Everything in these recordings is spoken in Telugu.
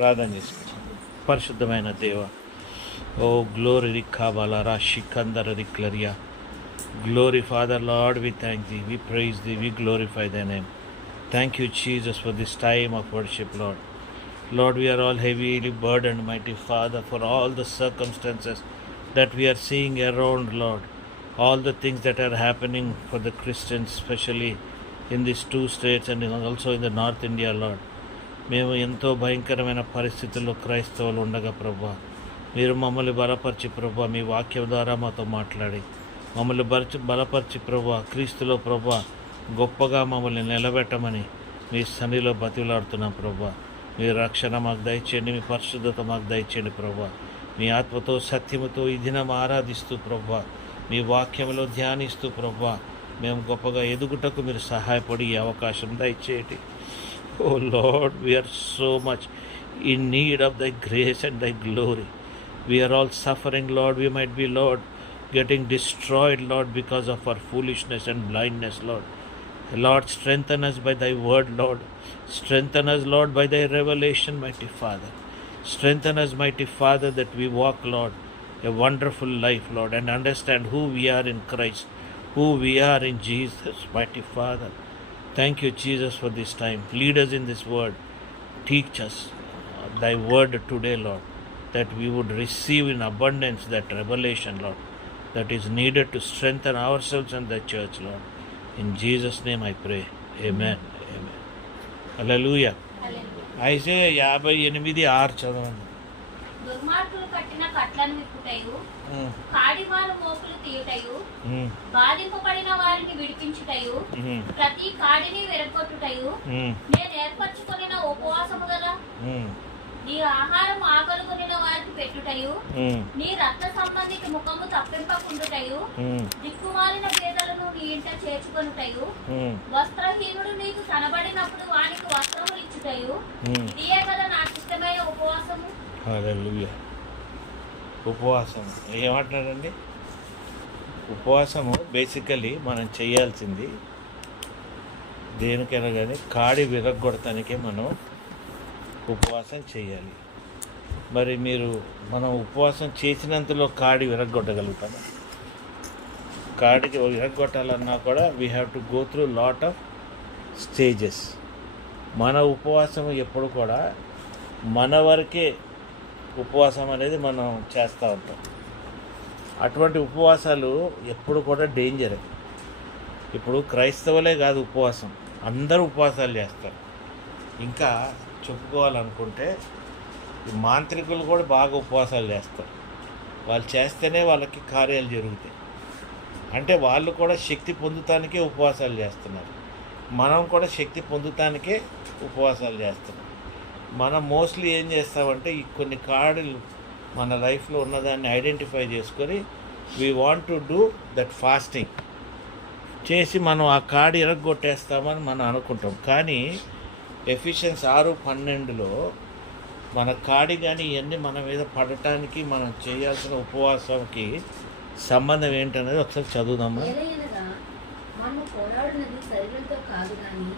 ప్రార్థన చేసుకుంటాం. పరిశుద్ధమైన దేవ, oh glory రిక్కాబాలారా షికందర రిక్లరియా. Glory, Father, Lord, we thank Thee, we praise Thee, we glorify Thy name. Thank you, Jesus, for this time of worship, Lord. Lord, we are all heavily burdened, mighty Father, for all the circumstances that we are seeing around, Lord. All the things that are happening for the Christians, especially in these two states and also in the North India, Lord. మేము ఎంతో భయంకరమైన పరిస్థితుల్లో క్రైస్తవులు ఉండగా ప్రభా, మీరు మమ్మల్ని బలపరిచి ప్రభా, మీ వాక్యం ద్వారా మాతో మాట్లాడి మమ్మల్ని బలపరిచి ప్రభా, క్రీస్తులో ప్రభా గొప్పగా మమ్మల్ని నిలబెట్టమని మీ సన్నిధిలో బతిలాడుతున్నాం ప్రభా. మీ రక్షణ మాకు దయచేయండి, మీ పరిశుద్ధత మాకు దయచేయండి ప్రభా. మీ ఆత్మతో సత్యముతో ఈ దినం ఆరాధిస్తూ ప్రభా, మీ వాక్యంలో ధ్యానిస్తూ ప్రభా, మేము గొప్పగా ఎదుగుటకు మీరు సహాయపడి ఈ అవకాశం దయచేయండి. Oh Lord, we are so much in need of Thy grace and Thy glory. We are all suffering, Lord. We might be, Lord, getting destroyed, Lord, because of our foolishness and blindness, Lord. Lord, strengthen us by Thy word, Lord. Strengthen us, Lord, by Thy revelation, mighty Father. Strengthen us, mighty Father, that we walk, Lord, a wonderful life, Lord, and understand who we are in Christ, who we are in Jesus, mighty Father. Thank you, Jesus, for this time. Lead us in this word. Teach us Thy word today, Lord, that we would receive in abundance that revelation, Lord, that is needed to strengthen ourselves and the church, Lord. In Jesus' name I pray. Amen. Amen. Hallelujah. Isaiah 58:6 చదవండి. దుర్మార్గులు కట్టిన కట్లను విప్పుటయు, కాడివారు మోపులు తీయుటయు, బాధింపబడిన వారిని విడిపించుటయు, ప్రతి కాడిని విరగొట్టుటయు, నేను ఏర్పరచుకొనిన ఉపవాసము గల నీ ఆహారం ఆకలుకొనిన వారికి పెట్టుటయు, నీ రక్త సంబంధికి ముఖము తప్పింపకుండుటయు, దిక్కుమాలిన పేదలను నీ ఇంట చేర్చుకొనుటయు, వస్త్రహీనుడు నీకు కనబడినప్పుడు వానికి వస్త్రములు ఇచ్చుటయు, ఇదే కదా నాకు ఇష్టమైన ఉపవాసము. హల్లెలూయా. ఉపవాసం ఏమంటున్నారండి? ఉపవాసము బేసికలీ మనం చేయాల్సింది దేనికైనా కానీ కాడి విరగొడటానికే మనం ఉపవాసం చేయాలి. మరి మనం ఉపవాసం చేసినంతలో కాడి విరగొట్టగలుగుతాము? కాడికి విరగొట్టాలన్నా కూడా we have to go through lot of stages. మన ఉపవాసం ఎప్పుడు కూడా మన వరకే ఉపవాసం అనేది మనం చేస్తూ ఉంటాం. అటువంటి ఉపవాసాలు ఎప్పుడు కూడా డేంజరే. ఇప్పుడు క్రైస్తవులే కాదు ఉపవాసం, అందరూ ఉపవాసాలు చేస్తారు. ఇంకా చెప్పుకోవాలనుకుంటే ఈ మాంత్రికులు కూడా బాగా ఉపవాసాలు చేస్తారు. వాళ్ళు చేస్తేనే వాళ్ళకి కార్యాలు జరుగుతాయి. అంటే వాళ్ళు కూడా శక్తి పొందుతానికే ఉపవాసాలు చేస్తున్నారు. మనం కూడా శక్తి పొందుతానికే ఉపవాసాలు చేస్తున్నాం. మనం మోస్ట్లీ ఏం చేస్తామంటే ఈ కొన్ని కాడులు మన లైఫ్లో ఉన్నదాన్ని ఐడెంటిఫై చేసుకొని we want to do that fasting చేసి మనం ఆ కాడి ఎరగొట్టేస్తామని మనం అనుకుంటాం. కానీ ఎఫిషియన్స్ 6:12 మన కాడి కానీ ఇవన్నీ మన మీద పడటానికి మనం చేయాల్సిన ఉపవాసానికి సంబంధం ఏంటనేది ఒకసారి చదువుదామా? మనం పోరాడినది శరీరంతో కాదు కానీ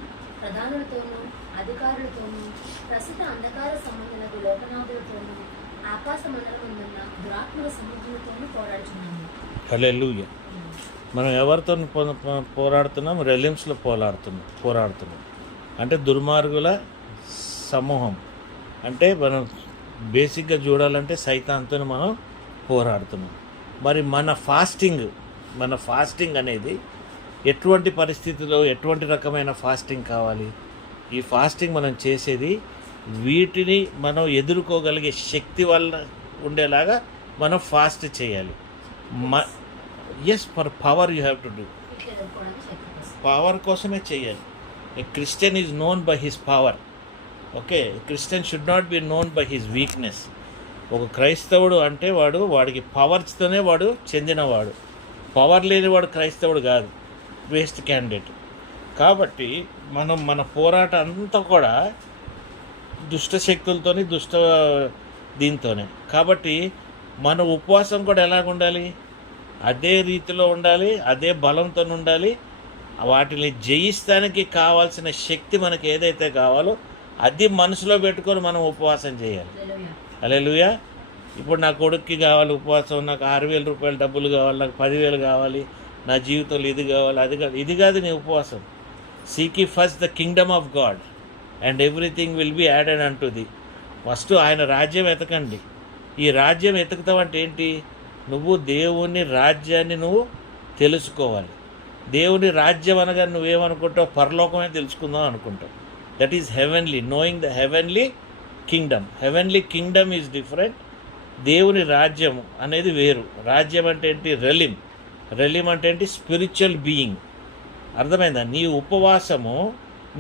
ప్రధానులతోనూ అధికారులతోనూ ప్రస్తుత అంధకార సంబంధులకు లోకనాథులతోనూ ఆకాశ మండలమున్న దురాత్మల సముద్రులతోనూ పోరాడుతున్నాము. హల్లెలూయా. మనం ఎవరితో పోరాడుతున్నాం? రెలిమ్స్లో పోరాడుతున్నాం. అంటే దుర్మార్గుల సమూహం. అంటే మనం బేసిక్గా చూడాలంటే సైతాన్తో మనం పోరాడుతున్నాం. మరి మన ఫాస్టింగ్ అనేది ఎటువంటి పరిస్థితిలో ఎటువంటి రకమైన ఫాస్టింగ్ కావాలి? ఈ ఫాస్టింగ్ మనం చేసేది వీటిని మనం ఎదుర్కోగలిగే శక్తి వల్ల ఉండేలాగా మనం ఫాస్ట్ చేయాలి. For power you have to do. Power కోసమే చేయాలి. A Christian is known by his power. Okay, Christian should not be known by his weakness. ఒక క్రైస్తవుడు అంటే వాడికి పవర్స్తోనే వాడు చెందినవాడు. పవర్ లేనివాడు క్రైస్తవుడు కాదు, వేస్ట్ క్యాండిడేట్. కాబట్టి మన పోరాటం అంతా కూడా దుష్ట శక్తులతోని దీంతోనే. కాబట్టి మన ఉపవాసం కూడా ఎలాగ ఉండాలి? అదే రీతిలో ఉండాలి, అదే బలంతో ఉండాలి. వాటిని జయిస్తానికి కావాల్సిన శక్తి మనకి ఏదైతే కావాలో అది మనసులో పెట్టుకొని మనం ఉపవాసం చేయాలి. హల్లెలూయా. హల్లెలూయా. ఇప్పుడు నా కొడుక్కి కావాలి ఉపవాసం, నాకు 6,000 రూపాయలు డబ్బులు కావాలి, నాకు 10,000 కావాలి, నా జీవితంలో ఇది కావాలి, అది కాదు. ఇది కాదు నీ ఉపవాసం. Seek ye first the Kingdom of God and everything will be added unto the. First ఆయన రాజ్యం వెతకండి. ఈ రాజ్యం వెతుకుతావంటే ఏంటి? నువ్వు దేవుని రాజ్యాన్ని నువ్వు తెలుసుకోవాలి. దేవుని రాజ్యం అనగా నువ్వేమనుకుంటావు? పరలోకమే తెలుసుకుందాం అనుకుంటావు. That is heavenly, knowing the heavenly Kingdom. Heavenly Kingdom is different. దేవుని రాజ్యం అనేది వేరు. రాజ్యం అంటే ఏంటి? రెలిం. రెలిం అంటే ఏంటి? Spiritual being. అర్థమైందా? నీ ఉపవాసము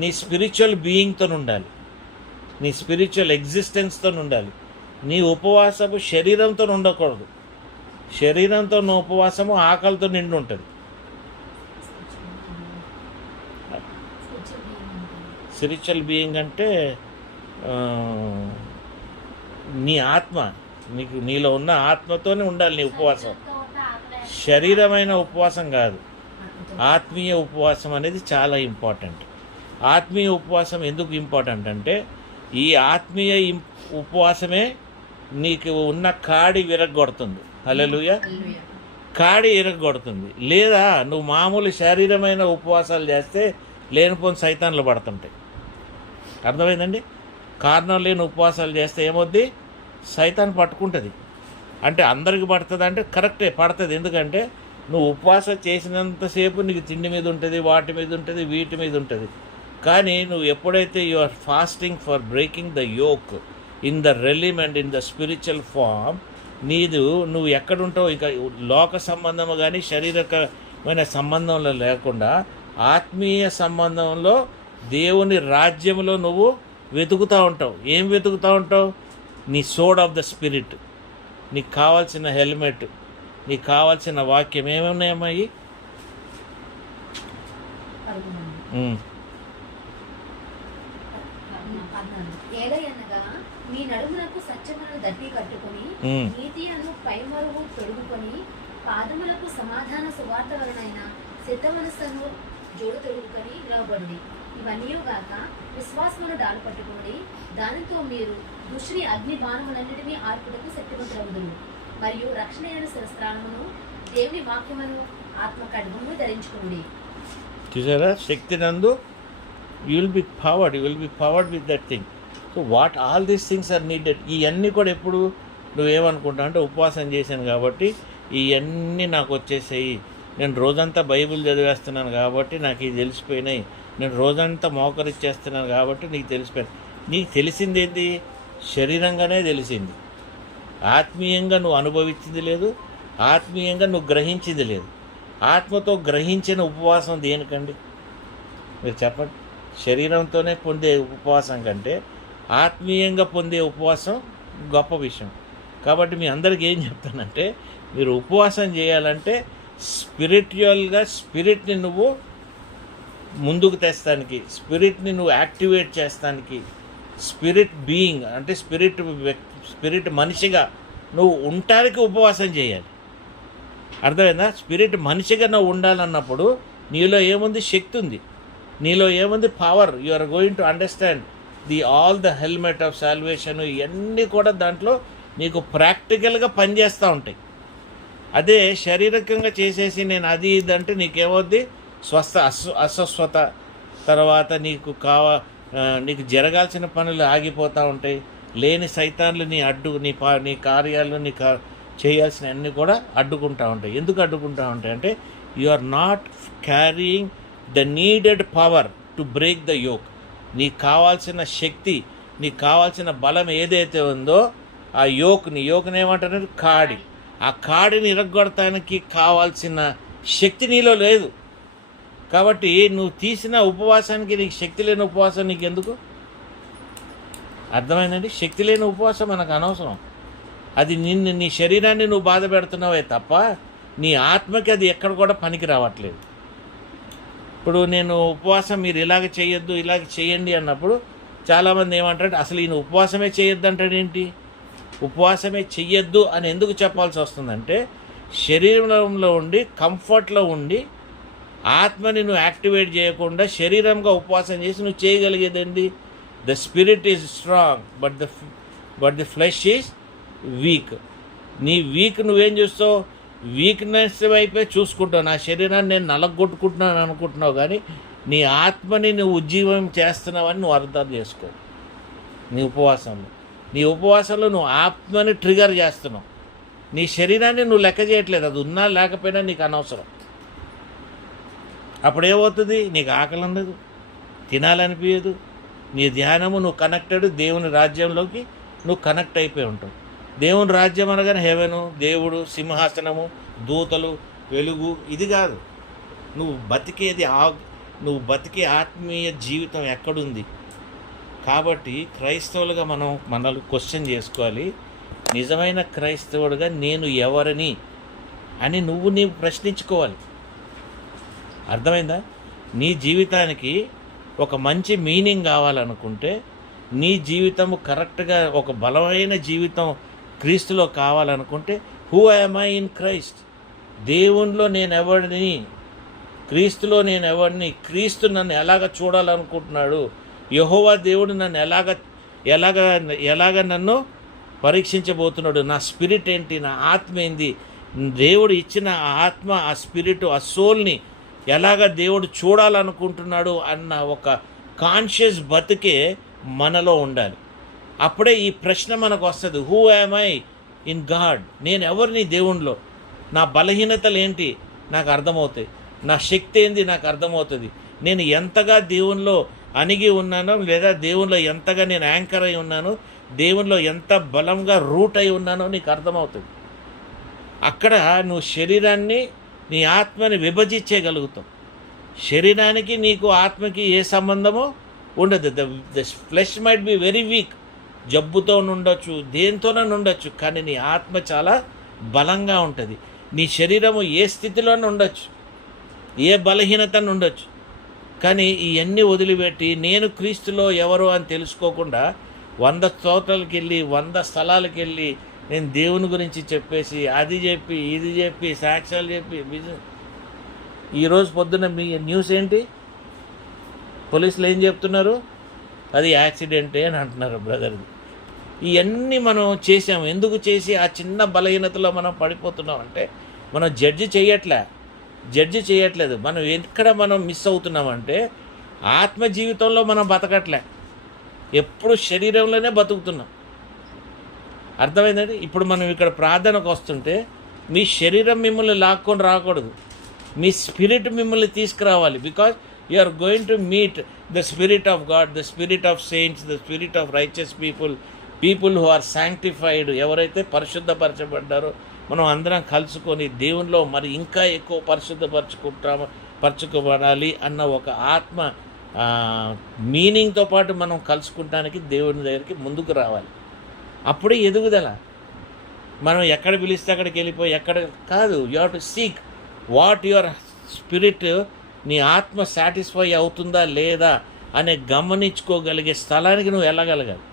నీ స్పిరిచువల్ బీయింగ్తో ఉండాలి, నీ స్పిరిచువల్ ఎగ్జిస్టెన్స్తో ఉండాలి. నీ ఉపవాసము శరీరంతో ఉండకూడదు. శరీరంతో ఉన్న ఉపవాసము ఆకలితో నిండి ఉంటుంది. స్పిరిచువల్ బీయింగ్ అంటే నీ ఆత్మ, నీలో ఉన్న ఆత్మతోనే ఉండాలి నీ ఉపవాసం. శరీరమైన ఉపవాసం కాదు, ఆత్మీయ ఉపవాసం అనేది చాలా ఇంపార్టెంట్. ఆత్మీయ ఉపవాసం ఎందుకు ఇంపార్టెంట్ అంటే ఈ ఆత్మీయ ఉపవాసమే నీకు ఉన్న కాడి విరగొడుతుంది. హల్లెలూయా. కాడి విరగొడుతుంది. లేదా నువ్వు మామూలు శారీరమైన ఉపవాసాలు చేస్తే లేనిపోని సైతాన్లు పడుతుంటాయి. అర్థమైందండి? కారణం లేని ఉపవాసాలు చేస్తే ఏమవుద్ది? సైతాన్ పట్టుకుంటుంది. అంటే అందరికి పడుతుంది అంటే కరెక్టే, పడుతుంది. ఎందుకంటే నువ్వు ఉపవాసం చేసినంతసేపు నీకు తిండి మీద ఉంటుంది, వాటి మీద ఉంటుంది, వీటి మీద ఉంటుంది. కానీ నువ్వు ఎప్పుడైతే you are fasting for breaking the yoke in the realm and in the spiritual form, నువ్వు ఎక్కడుంటావు? ఇంకా లోక సంబంధము కానీ శారీరకమైన సంబంధంలో లేకుండా ఆత్మీయ సంబంధంలో దేవుని రాజ్యంలో నువ్వు వెతుకుతూ ఉంటావు. ఏం వెతుకుతూ ఉంటావు? నీ సోడ్ ఆఫ్ ద స్పిరిట్, నీకు కావాల్సిన హెల్మెట్, నీకు కావాల్సిన వాక్యం ఏమున్నాయమ్మాయి? ఏలయనగా మీ నడుమునకు సత్యములను దట్టి కట్టుకొని నీతి అను పైమరువు తొడుగుకొని పాదములకు సమాధాన సువార్త వలనైన సిద్ధ మనస్సును జోడు తొడుగుకొని నిలవబడి ఇవన్నీ గాక విశ్వాసమును డాలు పట్టుకొని దానితో మీరు దుష్టుని అగ్ని బాణములన్నిటినీ ఆర్పుటకు శక్తివంతులగుదురు. మరియు రక్షణ అయిన శిరస్త్రాణమును దేవుని వాక్యమును ఆత్మ ఖడ్గమును ధరించుకునుడి. చూసారా? శక్తి నందు you will be powered with that thing. So what all these things are needed. ఇవన్నీ కూడా ఎప్పుడు నువ్వేమనుకుంటావు అంటే ఉపవాసం చేశాను కాబట్టి ఇవన్నీ నాకు వచ్చేసాయి, నేను రోజంతా బైబిల్ చదివేస్తున్నాను కాబట్టి నాకు ఇది తెలిసిపోయినాయి, నేను రోజంతా మోకరిచ్చేస్తున్నాను కాబట్టి నీకు తెలిసిపోయింది. నీకు తెలిసింది ఏంటి? శరీరంగానే తెలిసింది. ఆత్మీయంగా నువ్వు అనుభవించింది లేదు, ఆత్మీయంగా నువ్వు గ్రహించింది లేదు. ఆత్మతో గ్రహించిన ఉపవాసం దేనికండి? మీరు చెప్పండి. శరీరంతోనే పొందే ఉపవాసం కంటే ఆత్మీయంగా పొందే ఉపవాసం గొప్ప విషయం. కాబట్టి మీ అందరికీ ఏం చెప్తానంటే, మీరు ఉపవాసం చేయాలంటే స్పిరిచువల్గా స్పిరిట్ని నువ్వు ముందుకు తెస్తానికి, స్పిరిట్ని నువ్వు యాక్టివేట్ చేస్తానికి, స్పిరిట్ బీయింగ్ అంటే స్పిరిట్ మనిషిగా నువ్వు ఉండటానికి ఉపవాసం చేయాలి. అర్థమైందా? స్పిరిట్ మనిషిగా నువ్వు ఉండాలన్నప్పుడు నీలో ఏముంది? శక్తి ఉంది. నీలో ఏముంది? Power. You are going to understand all the helmet of salvation. ఇవన్నీ కూడా దాంట్లో నీకు ప్రాక్టికల్గా పనిచేస్తూ ఉంటాయి. అదే శారీరకంగా చేసేసి నేను అది ఇది అంటే నీకేమవుద్ది? అస్వస్థత, తర్వాత నీకు జరగాల్సిన పనులు ఆగిపోతూ ఉంటాయి. లేని సైతాన్లు నీ కార్యాలు చేయాల్సిన అన్నీ కూడా అడ్డుకుంటూ ఉంటాయి. ఎందుకు అడ్డుకుంటూ ఉంటాయి అంటే you are not carrying the needed power to break the yoke. నీకు కావాల్సిన శక్తి, నీకు కావాల్సిన బలం ఏదైతే ఉందో ఆ యోక్ని ఏమంటారు? కాడి. ఆ కాడిని ఇరగొడటానికి కావాల్సిన శక్తి నీలో లేదు. కాబట్టి నువ్వు తీసిన ఉపవాసానికి నీకు శక్తి లేని ఉపవాసం నీకు ఎందుకు? అర్థమైందండి? శక్తి లేని ఉపవాసం మనకు అనవసరం. అది నీ శరీరాన్ని నువ్వు బాధ పెడుతున్నావే తప్ప నీ ఆత్మకి అది ఎక్కడ కూడా పనికి రావట్లేదు. ఇప్పుడు నేను ఉపవాసం మీరు ఇలాగ చేయొద్దు, ఇలాగ చేయండి అన్నప్పుడు చాలామంది ఏమంటారు? అసలు ఈయన ఉపవాసమే చేయొద్దు అంటాడేంటి? ఉపవాసమే చెయ్యొద్దు అని ఎందుకు చెప్పాల్సి వస్తుందంటే శరీరంలో ఉండి కంఫర్ట్లో ఉండి ఆత్మని నువ్వు యాక్టివేట్ చేయకుండా శరీరంగా ఉపవాసం చేసి నువ్వు చేయగలిగేదండి the spirit is strong but the flesh is weak. నీ వీక్ నువ్వేం చూస్తావు? వీక్నెస్ వైపే చూసుకుంటావు. నా శరీరాన్ని నేను నలగొట్టుకుంటున్నాను అనుకుంటున్నావు, కానీ నీ ఆత్మని నువ్వు ఉజ్జీవం చేస్తున్నావని నువ్వు అర్థం చేసుకో. నీ ఉపవాసంలో నువ్వు ఆత్మని ట్రిగర్ చేస్తున్నావు. నీ శరీరాన్ని నువ్వు లెక్క చేయట్లేదు. అది ఉన్నా లేకపోయినా నీకు అనవసరం. అప్పుడేమవుతుంది? నీకు ఆకలి ఉండదు, తినాలనిపించదు. నీ ధ్యానము నువ్వు కనెక్టెడ్ దేవుని రాజ్యంలోకి నువ్వు కనెక్ట్ అయిపోయి ఉంటావు. దేవుని రాజ్యం అనగానే హెవెను, దేవుడు, సింహాసనము, దూతలు, వెలుగు, ఇది కాదు. నువ్వు బతికే ఆత్మీయ జీవితం ఎక్కడుంది? కాబట్టి క్రైస్తవులుగా మనల్ని క్వశ్చన్ చేసుకోవాలి. నిజమైన క్రైస్తవుడుగా నేను ఎవరిని అని నీవు ప్రశ్నించుకోవాలి. అర్థమైందా? నీ జీవితానికి ఒక మంచి మీనింగ్ కావాలనుకుంటే, నీ జీవితము కరెక్ట్గా ఒక బలమైన జీవితం క్రీస్తులో కావాలనుకుంటే, who am I in Christ? దేవునిలో నేను ఎవరిని, క్రీస్తులో నేను ఎవరిని, క్రీస్తు నన్ను ఎలాగ చూడాలనుకుంటున్నాడు, యెహోవా దేవుడు నన్ను ఎలాగ నన్ను పరీక్షించబోతున్నాడు, నా స్పిరిట్ ఏంటి, నా ఆత్మ ఏంది, దేవుడు ఇచ్చిన ఆ ఆత్మ, ఆ స్పిరిట్, ఆ సోల్ని ఎలాగ దేవుడు చూడాలనుకుంటున్నాడు అన్న ఒక కాన్షియస్ బతికే మనలో ఉండాలి. అప్పుడే ఈ ప్రశ్న మనకు వస్తుంది, who am I in God? నేను ఎవరిని దేవునిలో? నా బలహీనతలు ఏంటి నాకు అర్థమవుతాయి, నా శక్తి ఏంది నాకు అర్థమవుతుంది, నేను ఎంతగా దేవునిలో అణిగి ఉన్నానో, లేదా దేవునిలో ఎంతగా నేను యాంకర్ అయి ఉన్నానో, దేవునిలో ఎంత బలంగా రూట్ అయి ఉన్నానో నీకు అర్థమవుతుంది. అక్కడ నువ్వు శరీరాన్ని, నీ ఆత్మని విభజించగలుగుతావు. శరీరానికి నీకు ఆత్మకి ఏ సంబంధమో ఉండదు. The flesh might be very weak, జబ్బుతో ఉండొచ్చు, దేంతోనైనా ఉండొచ్చు, కానీ నీ ఆత్మ చాలా బలంగా ఉంటుంది. నీ శరీరము ఏ స్థితిలోనే ఉండొచ్చు, ఏ బలహీనతను ఉండొచ్చు, కానీ ఇవన్నీ వదిలిపెట్టి నేను క్రీస్తులో ఎవరు అని తెలుసుకోకుండా 100 స్తోత్రాలకు వెళ్ళి 100 స్థలాలకు వెళ్ళి నేను దేవుని గురించి చెప్పేసి అది చెప్పి ఇది చెప్పి సాక్ష్యాలు చెప్పి ఈరోజు పొద్దున్న మీ న్యూస్ ఏంటి? పోలీసులు ఏం చెప్తున్నారు? అది యాక్సిడెంటే అని అంటున్నారు బ్రదర్ది. ఇవన్నీ మనం చేసాము. ఎందుకు చేసి ఆ చిన్న బలహీనతలో మనం పడిపోతున్నాం అంటే మనం జడ్జి చేయట్లేదు. మనం ఎక్కడ మనం మిస్ అవుతున్నామంటే ఆత్మ జీవితంలో మనం బతకట్లే, ఎప్పుడు శరీరంలోనే బతుకుతున్నాం. అర్థమైందండి? ఇప్పుడు మనం ఇక్కడ ప్రార్థనకు వస్తుంటే మీ శరీరం మిమ్మల్ని లాక్కొని రాకూడదు, మీ స్పిరిట్ మిమ్మల్ని తీసుకురావాలి. Because you are going to meet the spirit of God, the spirit of saints, the spirit of righteous people who are sanctified. ఎవరైతే పరిశుద్ధపరచబడ్డారో మనం అందరం కలుసుకొని దేవునిలో మరి ఇంకా ఎక్కువ పరచుకోబడాలి అన్న ఒక ఆత్మ మీనింగ్తో పాటు మనం కలుసుకుంటానికి దేవుని దగ్గరికి ముందుకు రావాలి. అప్పుడే ఎదుగుదల. మనం ఎక్కడ పిలిస్తే అక్కడికి వెళ్ళిపోయి ఎక్కడ కాదు. You have to seek what your spirit, నీ ఆత్మ సాటిస్ఫై అవుతుందా లేదా అనే గమనించుకోగలిగే స్థలానికి నువ్వు వెళ్ళగలగాలి.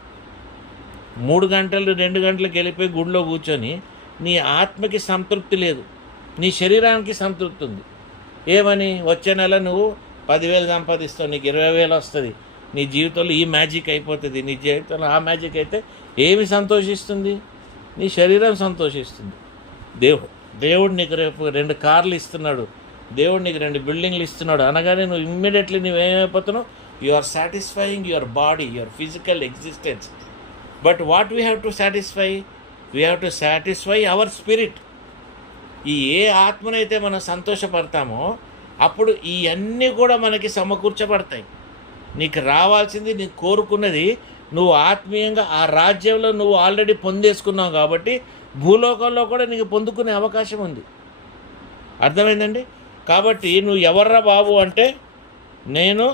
3 గంటలు 2 గంటలకు వెళ్ళిపోయి గుడిలో కూర్చొని నీ ఆత్మకి సంతృప్తి లేదు, నీ శరీరానికి సంతృప్తి ఉంది. ఏమని? వచ్చే నెల నువ్వు 10,000 సంపాదిస్తావు, నీకు 20,000 వస్తుంది, నీ జీవితంలో ఈ మ్యాజిక్ అయిపోతుంది, నీ జీవితంలో ఆ మ్యాజిక్ అయితే ఏమి సంతోషిస్తుంది? నీ శరీరం సంతోషిస్తుంది. దేవుడు నీకు రేపు 2 కార్లు ఇస్తున్నాడు, దేవుడు నీకు 2 బిల్డింగ్లు ఇస్తున్నాడు అనగానే నువ్వు ఇమ్మీడియట్లీ నువ్వేమైపోతున్నావు? You are satisfying your body, your physical existence. But what we have to satisfy? We have to satisfy our spirit. ఈ ఏ ఆత్మనైతే మనం సంతోషపడతామో అప్పుడు ఇవన్నీ కూడా మనకి సమకూర్చబడతాయి. నీకు రావాల్సింది, నీకు కోరుకున్నది నువ్వు ఆత్మీయంగా ఆ రాజ్యంలో నువ్వు ఆల్రెడీ పొందేసుకున్నావు కాబట్టి భూలోకంలో కూడా నీకు పొందుకునే అవకాశం ఉంది. అర్థమైందండి? కాబట్టి నువ్వు ఎవర్రా బాబు అంటే నేను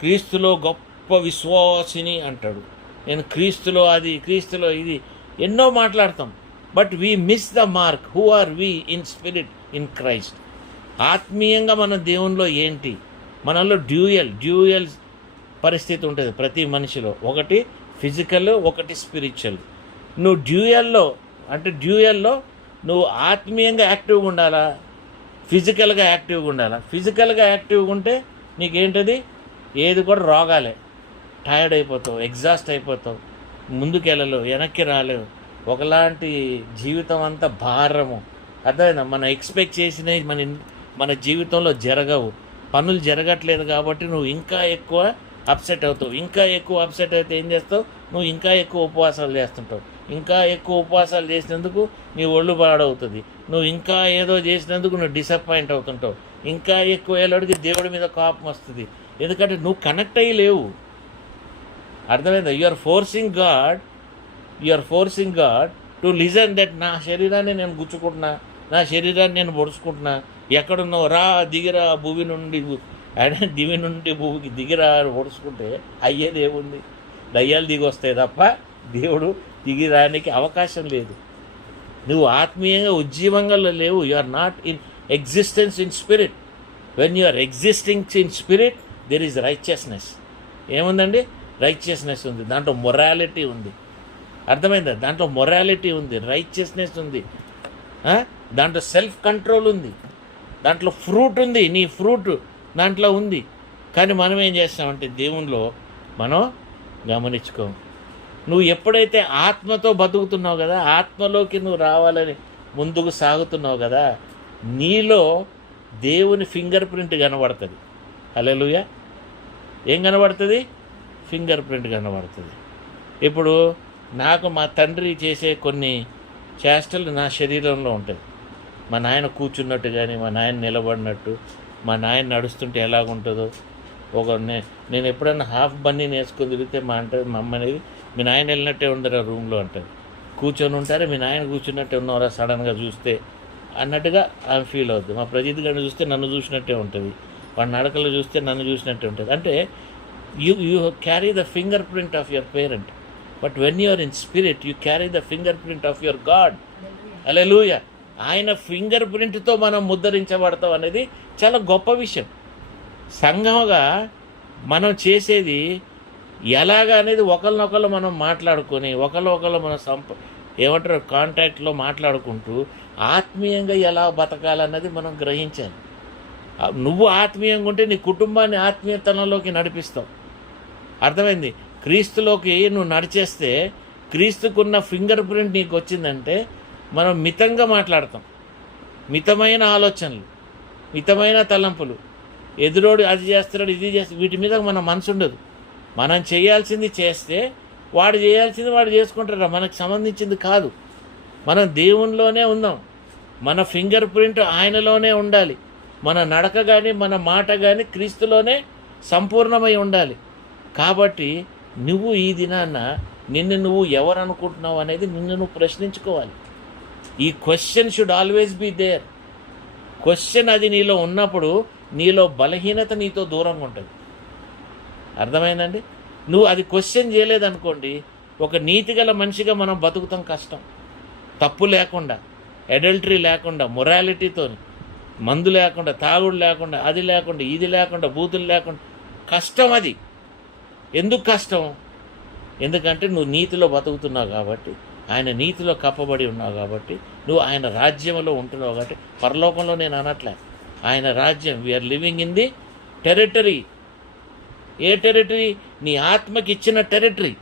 క్రీస్తులో గొప్ప విశ్వాసిని అంటాడు, నేను క్రీస్తులో అది, క్రీస్తులో ఇది, ఎన్నో మాట్లాడతాం. But we miss the mark. Who are we in spirit in Christ? ఆత్మీయంగా మన దేవునిలో ఏంటి? మనలో డ్యూయల్ పరిస్థితి ఉంటుంది ప్రతి మనిషిలో. ఒకటి ఫిజికల్, ఒకటి స్పిరిచువల్. నువ్వు డ్యూయల్లో నువ్వు ఆత్మీయంగా యాక్టివ్గా ఉండాలా, ఫిజికల్గా యాక్టివ్గా ఉండాలా? ఫిజికల్గా యాక్టివ్గా ఉంటే నీకేంటది? ఏది కూడా రోగాలే. టైర్డ్ అయిపోతావు, ఎగ్జాస్ట్ అయిపోతావు, ముందుకెళ్ళలేవు, వెనక్కి రాలేవు. ఒకలాంటి జీవితం అంతా భారము. అర్థమైందా? మనం ఎక్స్పెక్ట్ చేసినవి మన జీవితంలో జరగవు. పనులు జరగట్లేదు కాబట్టి నువ్వు ఇంకా ఎక్కువ అప్సెట్ అవుతావు. ఇంకా ఎక్కువ అప్సెట్ అయితే ఏం చేస్తావు? నువ్వు ఇంకా ఎక్కువ ఉపవాసాలు చేస్తుంటావు. ఇంకా ఎక్కువ ఉపవాసాలు చేసినందుకు నీ ఒళ్ళు పాడవుతుంది. నువ్వు ఇంకా ఏదో చేసినందుకు నువ్వు డిసప్పాయింట్ అవుతుంటావు. ఇంకా ఎక్కువ ఏళ్ళడికి దేవుడి మీద కోపం వస్తుంది. ఎందుకంటే నువ్వు కనెక్ట్ అయ్యి లేవు. అర్థమైందా? You are forcing God to listen that నా శరీరాన్ని నేను గుచ్చుకుంటున్నా, నా శరీరాన్ని నేను పొడుచుకుంటున్నా. ఎక్కడున్నావు? రా, దిగిరా, భూమి నుండి దివి నుండి భూమికి దిగిరా పొడుచుకుంటే అయ్యేది ఏముంది? దయ్యాలు దిగి వస్తాయి తప్ప దేవుడు దిగి రానికి అవకాశం లేదు. నువ్వు ఆత్మీయంగా ఉజ్జీవంగా లేవు. You are not in existence in spirit. When you are existing in spirit there is righteousness. ఏముందండి? రైచియస్నెస్ ఉంది, దాంట్లో మొరాలిటీ ఉంది. అర్థమైందా? దాంట్లో మొరాలిటీ ఉంది, రైచియస్నెస్ ఉంది, దాంట్లో సెల్ఫ్ కంట్రోల్ ఉంది, దాంట్లో ఫ్రూట్ ఉంది. నీ ఫ్రూట్ దాంట్లో ఉంది. కానీ మనం ఏం చేస్తామంటే దేవునిలో మనం గమనించుకోము. నువ్వు ఎప్పుడైతే ఆత్మతో బతుకుతున్నావు కదా, ఆత్మలోకి నువ్వు రావాలని ముందుకు సాగుతున్నావు కదా, నీలో దేవుని ఫింగర్ ప్రింట్ కనబడుతుంది. హల్లెలూయా. ఏం కనబడుతుంది? ఫింగర్ ప్రింట్ కనబడుతుంది. ఇప్పుడు నాకు మా తండ్రి చేసే కొన్ని చేష్టలు నా శరీరంలో ఉంటాయి. మా నాయన కూర్చున్నట్టు కానీ, మా నాయన నిలబడినట్టు, మా నాయన నడుస్తుంటే ఎలాగుంటుందో. నేను ఎప్పుడైనా హాఫ్ బన్నీ వేసుకొని తిరిగితే మా అమ్మ అనేది, మీ నాయన వెళ్ళినట్టే ఉండరా రూమ్లో అంటుంది. కూర్చొని ఉంటారే, మీ నాయన కూర్చున్నట్టే ఉన్నారా సడన్గా చూస్తే అన్నట్టుగా ఆమె ఫీల్ అవుతుంది. మా ప్రజిత్ గారిని చూస్తే నన్ను చూసినట్టే ఉంటుంది, వాడి నడకలు చూస్తే నన్ను చూసినట్టే ఉంటుంది. అంటే you carry the finger print of your parent, but when you are in spirit you carry the finger print of your God. Hallelujah. ఆయన ఫింగర్ ప్రింట్తో మనం ముద్రించబడతాం అనేది చాలా గొప్ప విషయం. సంఘముగా మనం చేసేది ఎలాగా అనేది ఒకరినొకరు మనం మాట్లాడుకొని, ఒకరు మనం ఏమంటారు కాంటాక్ట్లో మాట్లాడుకుంటూ ఆత్మీయంగా ఎలా బతకాలన్నది మనం గ్రహించాలి. నువ్వు ఆత్మీయంగా ఉంటే నీ కుటుంబాన్ని ఆత్మీయతనంలోకి నడిపిస్తావు. అర్థమైంది? క్రీస్తులోకి నువ్వు నడిచేస్తే, క్రీస్తుకున్న ఫింగర్ ప్రింట్ నీకు వచ్చిందంటే మనం మితంగా మాట్లాడతాం. మితమైన ఆలోచనలు, మితమైన తలంపులు. ఎదురోడు అది చేస్తున్నాడు, ఇది చేస్తాడు, వీటి మీద మన మనసు ఉండదు. మనం చేయాల్సింది చేస్తే వాడు చేయాల్సింది వాడు చేసుకుంటారా, మనకు సంబంధించింది కాదు. మనం దేవునిలోనే ఉందాం. మన ఫింగర్ ప్రింట్ ఆయనలోనే ఉండాలి. మన నడక కానీ మన మాట కానీ క్రీస్తులోనే సంపూర్ణమై ఉండాలి. కాబట్టి నువ్వు ఈ దినాన్న నిన్ను నువ్వు ఎవరు అనుకుంటున్నావు అనేది నిన్ను నువ్వు ప్రశ్నించుకోవాలి. ఈ question should always be there. Question అది నీలో ఉన్నప్పుడు నీలో బలహీనత నీతో దూరంగా ఉంటుంది. అర్థమైందండి? నువ్వు అది క్వశ్చన్ చేయలేదనుకోండి, ఒక నీతిగల మనిషిగా మనం బతుకుతాం కష్టం. తప్పు లేకుండా, అడల్టరీ లేకుండా, మొరాలిటీతో, మందు లేకుండా, తాగుడు లేకుండా, అది లేకుండా, ఇది లేకుండా, బూతులు లేకుండా కష్టం. అది ఎందుకు కష్టం? ఎందుకంటే నువ్వు నీతిలో బతుకుతున్నావు కాబట్టి, ఆయన నీతిలో కప్పబడి ఉన్నావు కాబట్టి, నువ్వు ఆయన రాజ్యంలో ఉంటున్నావు కాబట్టి. పరలోకంలో నేను అనట్లే, ఆయన రాజ్యం. We're living in the territory. ఏ టెరిటరీ? నీ ఆత్మకి ఇచ్చిన టెరిటరీ.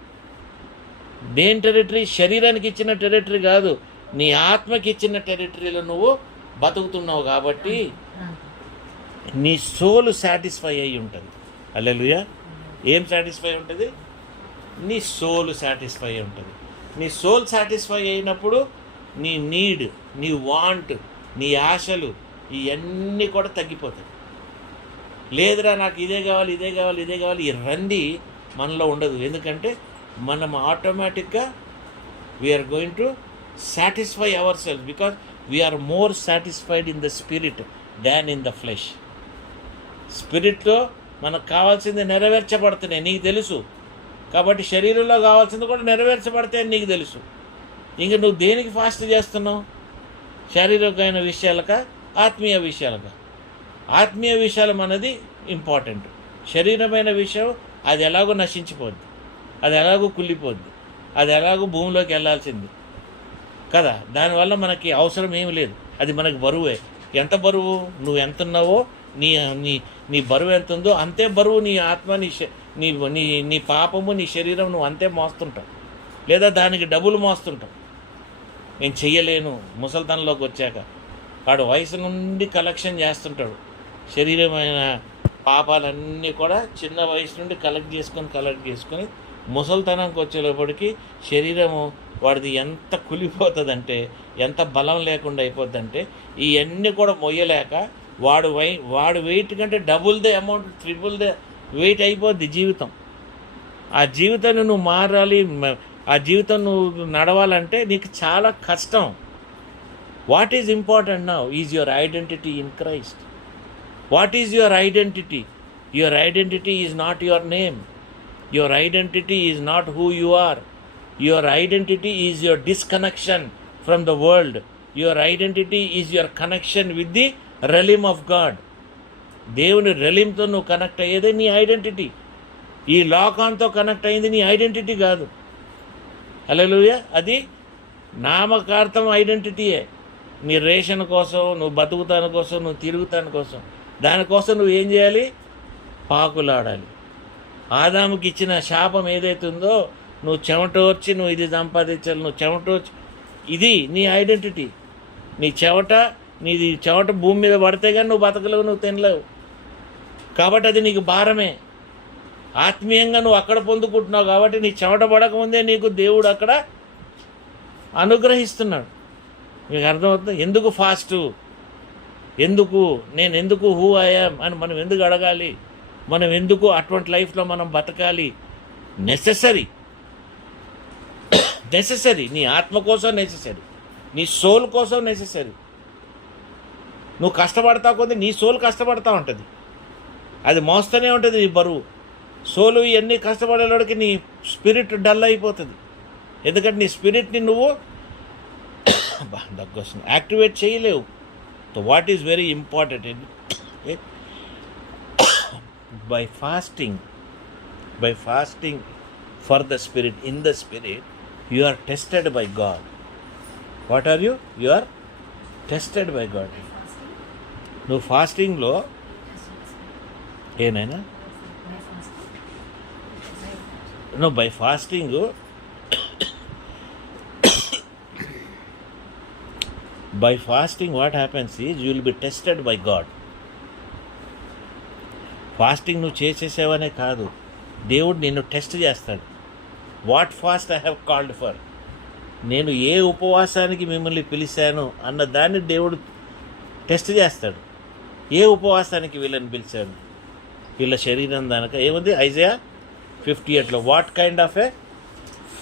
దేని టెరిటరీ? శరీరానికి ఇచ్చిన టెరిటరీ కాదు, నీ ఆత్మకి ఇచ్చిన టెరిటరీలో నువ్వు బతుకుతున్నావు కాబట్టి నీ సోల్ సాటిస్ఫై అయ్యి ఉంటుంది. హల్లెలూయా. ఏం సాటిస్ఫై ఉంటుంది? నీ సోల్ సాటిస్ఫై ఉంటుంది. నీ సోల్ సాటిస్ఫై అయినప్పుడు నీ నీడ్, నీ వాంట్, నీ ఆశలు ఇవన్నీ కూడా తగ్గిపోతాయి. లేదురా నాకు ఇదే కావాలి, ఇదే కావాలి, ఇదే కావాలి, ఈ రంది మనలో ఉండదు. ఎందుకంటే మనం ఆటోమేటిక్గా we're going to satisfy our self because we're more satisfied in the spirit than in the flesh. స్పిరిట్లో మనకు కావాల్సింది నెరవేర్చబడుతున్నాయి, నీకు తెలుసు. కాబట్టి శరీరంలో కావాల్సింది కూడా నెరవేర్చబడతాయని నీకు తెలుసు. ఇంక నువ్వు దేనికి ఫాస్ట్ చేస్తున్నావు? శారీరకమైన విషయాలక, ఆత్మీయ విషయాలక? ఆత్మీయ విషయాలు అనేది ఇంపార్టెంట్. శరీరమైన విషయం అది ఎలాగో నశించిపోద్ది, అది ఎలాగో కుళ్ళిపోద్ది, అది ఎలాగో భూమిలోకి వెళ్ళాల్సింది కదా. దానివల్ల మనకి అవసరం ఏమి లేదు, అది మనకి బరువే. ఎంత బరువు? నువ్వు ఎంత ఉన్నావో నీ నీ నీ బరువు ఎంత ఉందో అంతే బరువు నీ ఆత్మ నీ నీ నీ పాపము నీ శరీరం నువ్వు అంతే మోస్తుంటావు, లేదా దానికి డబుల్ మోస్తుంటావు. నేను చెయ్యలేను ముసలితనంలోకి వచ్చాక. వాడు వయసు నుండి కలెక్షన్ చేస్తుంటాడు, శరీరమైన పాపాలన్నీ కూడా చిన్న వయసు నుండి కలెక్ట్ చేసుకొని ముసలితనంకి వచ్చేటప్పటికి శరీరము వాడిది ఎంత కులిపోతుందంటే, ఎంత బలం లేకుండా అయిపోద్దంటే, ఇవన్నీ కూడా మొయ్యలేక వాడు వెయిట్ కంటే double the amount, triple the weight అయిపోద్ది జీవితం. ఆ జీవితాన్ని నువ్వు మారాలి, ఆ జీవితం నువ్వు నడవాలంటే నీకు చాలా కష్టం. What is important now is your identity in Christ. What is your identity? Your identity is not your name. Your identity is not who you are. Your identity is your disconnection from the world. Your identity is your connection with the realm of God. దేవుని రెలిమ్తో నువ్వు కనెక్ట్ అయ్యేదే నీ ఐడెంటిటీ. ఈ లోకంతో కనెక్ట్ అయింది నీ ఐడెంటిటీ కాదు. హల్లెలూయా. అది నామకార్థం ఐడెంటిటీయే. నీ రేషన్ కోసం, నువ్వు బతుకుతాని కోసం, నువ్వు తిరుగుతాని కోసం, దానికోసం నువ్వు ఏం చేయాలి? పాకులాడాలి. ఆదాముకి ఇచ్చిన శాపం ఏదైతే ఉందో, నువ్వు చెమటోర్చి నువ్వు ఇది సంపాదించాలి, నువ్వు చెమటోర్చి, ఇది నీ ఐడెంటిటీ. నీ నీది చెమట భూమి మీద పడితే కానీ నువ్వు బతకలేవు, నువ్వు తినలేవు. కాబట్టి అది నీకు భారమే. ఆత్మీయంగా నువ్వు అక్కడ పొందుకుంటున్నావు కాబట్టి నీ చెమట పడకముందే నీకు దేవుడు అక్కడ అనుగ్రహిస్తున్నాడు. మీకు అర్థమవుతుంది? ఎందుకు ఫాస్టు, నేను ఎందుకు హూ ఐయామ్ అని మనం ఎందుకు అడగాలి? మనం ఎందుకు అటువంటి లైఫ్లో మనం బతకాలి? నెసెసరీ. నీ ఆత్మ కోసం నెసెసరీ, నీ సోల్ కోసం నెసెసరీ. నువ్వు కష్టపడతా కొద్ది నీ సోల్ కష్టపడతా ఉంటుంది, అది మోస్తూనే ఉంటుంది నీ బరువు. సోలు ఇవన్నీ కష్టపడేవాడికి నీ స్పిరిట్ డల్ అయిపోతుంది. ఎందుకంటే నీ స్పిరిట్ని నువ్వు దగ్గొస్తుంది యాక్టివేట్ చేయలేవు. So what is very important, by fasting for the spirit, in the spirit, you are tested by God. What are you? You are tested by God. నువ్వు ఫాస్టింగ్లో ఏనైనా నువ్వు by fasting what happens is you will be tested by God. Fasting నువ్వు చేసేసావనే కాదు, దేవుడు నిన్ను టెస్ట్ చేస్తాడు. Watt fast I have called for, నేను ఏ ఉపవాసానికి మిమ్మల్ని పిలిచాను అన్న దాన్ని దేవుడు టెస్ట్ చేస్తాడు. ఏ ఉపవాసానికి వీళ్ళని పిలిచాడు? వీళ్ళ శరీరం దానిక ఏముంది? ఐజయా 58లో what kind of a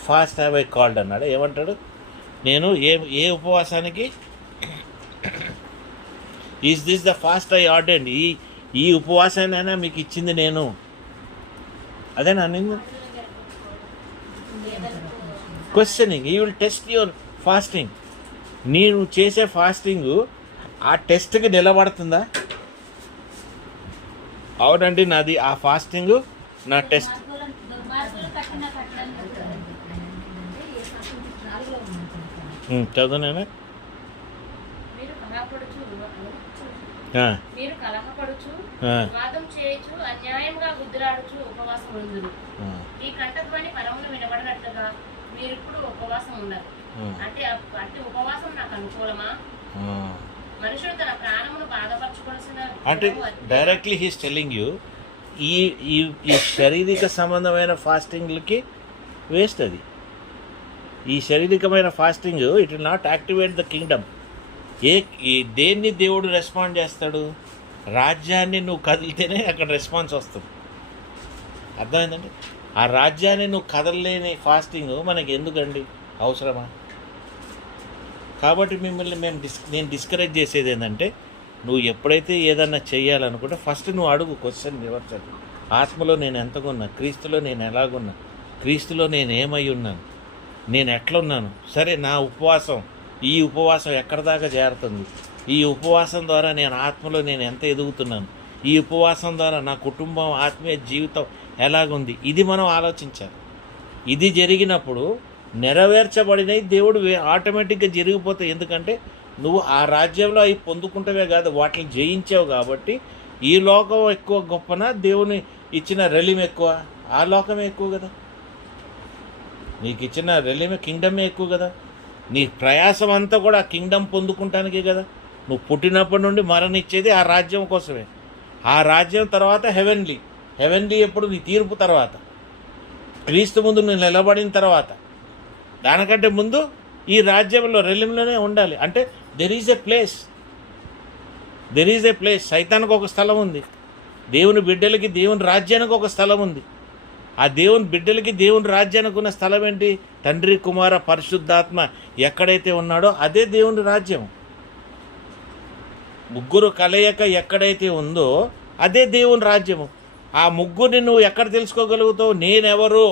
fast have I called అన్నాడు. ఏమంటాడు? నేను ఏ ఉపవాసానికి, is this the fast I ordered, ఈ ఉపవాసాన్నైనా మీకు ఇచ్చింది నేను. అదేనా నేను క్వశ్చనింగ్. ఈ విల్ టెస్ట్ యువర్ ఫాస్టింగ్. నేను చేసే ఫాస్టింగ్ ఆ టెస్ట్కి నిలబడుతుందా? అవునండి, నాది ఆ ఫాస్టింగ్ నా టెస్ట్. చదువునేనా? మీరు కలహపడుచు, వివాదం చేయొచ్చు, అన్యాయంగా గుద్దులాడుచు ఉపవాసం ఉండురు. ఈ కంఠధ్వని పరమును వినబడినట్లుగా మీరు ఇప్పుడు ఉపవాసం ఉన్నారు. అంటే అట్టి ఉపవాసం నాకు అనుకూలమా? మనుషుడు తన ప్రాణమును బాధపరచుకోవాల్సిన అంటే డైరెక్ట్లీ హీస్ టెల్లింగ్ యూ, ఈ శారీరక సంబంధమైన ఫాస్టింగ్లకి వేస్ట్. అది ఈ శారీరకమైన fasting it will not activate the kingdom. దేన్ని దేవుడు రెస్పాండ్ చేస్తాడు? రాజ్యాన్ని నువ్వు కదిలితేనే అక్కడ రెస్పాన్స్ వస్తుంది. అర్థమైందండి? ఆ రాజ్యాన్ని నువ్వు కదలలేని ఫాస్టింగ్ మనకి ఎందుకండి, అవసరమా? కాబట్టి మిమ్మల్ని నేను డిస్కరేజ్ చేసేది ఏంటంటే, నువ్వు ఎప్పుడైతే ఏదన్నా చేయాలనుకుంటే ఫస్ట్ నువ్వు అడుగు, క్వశ్చన్ రివర్స్. ఆత్మలో నేను ఎంతగున్నా, క్రీస్తులో నేను ఎలాగున్నా, క్రీస్తులో నేను ఏమై ఉన్నాను, నేను ఎట్లున్నాను. సరే, నా ఉపవాసం, ఈ ఉపవాసం ఎక్కడి దాకా చేరుతుంది? ఈ ఉపవాసం ద్వారా నేను ఆత్మలో నేను ఎంత ఎదుగుతున్నాను? ఈ ఉపవాసం ద్వారా నా కుటుంబం ఆత్మీయ జీవితం ఎలాగుంది? ఇది మనం ఆలోచించాలి. ఇది జరిగినప్పుడు నెరవేర్చబడినవి దేవుడు ఆటోమేటిక్గా జరిగిపోతాయి. ఎందుకంటే నువ్వు ఆ రాజ్యంలో అవి పొందుకుంటవే కాదు, వాటిని జయించావు. కాబట్టి ఈ లోకం ఎక్కువ గొప్పనా, దేవుని ఇచ్చిన రెలిం ఎక్కువ? ఆ లోకమే ఎక్కువ కదా. నీకు ఇచ్చిన రెలిమే, కింగ్డమే ఎక్కువ కదా. నీ ప్రయాసం అంతా కూడా ఆ కింగ్డమ్ పొందుకుంటానికే కదా. నువ్వు పుట్టినప్పటి నుండి మరణించేది ఆ రాజ్యం కోసమే. ఆ రాజ్యం తర్వాత హెవెన్లీ ఎప్పుడు? నీ తీర్పు తర్వాత, క్రీస్తు ముందు నువ్వు నిలబడిన తర్వాత. దానికంటే ముందు ఈ రాజ్యంలో రెలింలోనే ఉండాలి. అంటే దెర్ ఈజ్ ఏ ప్లేస్. సైతానికి ఒక స్థలం ఉంది, దేవుని బిడ్డలకి దేవుని రాజ్యానికి ఒక స్థలం ఉంది. ఆ దేవుని బిడ్డలకి దేవుని రాజ్యానికి ఉన్న స్థలం ఏంటి? తండ్రి, కుమార, పరిశుద్ధాత్మ ఎక్కడైతే ఉన్నాడో అదే దేవుని రాజ్యం. ముగ్గురు కలయిక ఎక్కడైతే ఉందో అదే దేవుని రాజ్యము. ఆ ముగ్గురిని నువ్వు ఎక్కడ తెలుసుకోగలుగుతావు? నేనెవరు,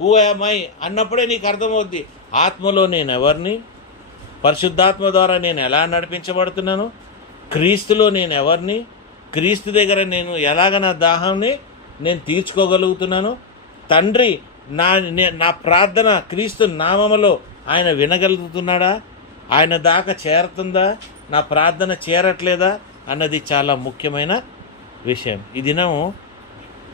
హూ యామ్ ఐ అన్నప్పుడే నీకు అర్థమవుద్ది. ఆత్మలో నేను ఎవరిని, పరిశుద్ధాత్మ ద్వారా నేను ఎలా నడిపించబడుతున్నాను, క్రీస్తులో నేను ఎవరిని, క్రీస్తు దగ్గర నేను ఎలాగ నా దాహాన్ని నేను తీర్చుకోగలుగుతున్నాను. తండ్రి నా ప్రార్థన క్రీస్తు నామములో ఆయన వినగలుగుతున్నాడా, ఆయన దాకా చేరుతుందా, నా ప్రార్థన చేరట్లేదా అన్నది చాలా ముఖ్యమైన విషయం. ఈ దినం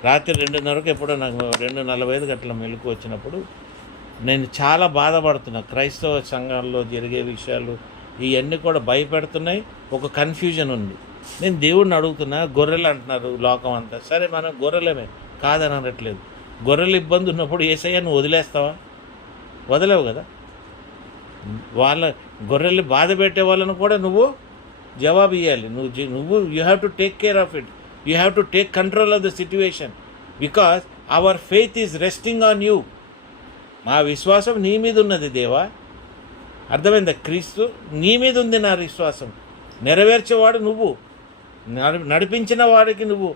రాత్రి 2:30కు ఎప్పుడో నాకు 2:45 గంటల మెలకు వచ్చినప్పుడు నేను చాలా బాధపడుతున్నా. క్రైస్తవ సంఘాల్లో జరిగే విషయాలు ఇవన్నీ కూడా భయపెడుతున్నాయి. ఒక కన్ఫ్యూజన్ ఉంది. నేను దేవుడిని అడుగుతున్నా. గొర్రెలు అంటున్నారు లోకం అంతా. సరే, మనం గొర్రెలమే కాదని అనట్లేదు. గొర్రెలు ఇబ్బంది ఉన్నప్పుడు యేసయ్య నువ్వు వదిలేస్తావా? వదలేవు కదా. వాళ్ళ గొర్రెలు బాధ పెట్టే వాళ్ళను కూడా నువ్వు జవాబు ఇవ్వాలి. నువ్వు you have to take care of it. You have to take control of the situation because our faith is resting on you. మా విశ్వాసం నీ మీద ఉన్నది దేవా. అర్థమైందా? క్రీస్తు నీ మీద ఉంది నా విశ్వాసం. నెరవేర్చేవాడు నువ్వు, నడిపించిన వాడికి నువ్వు.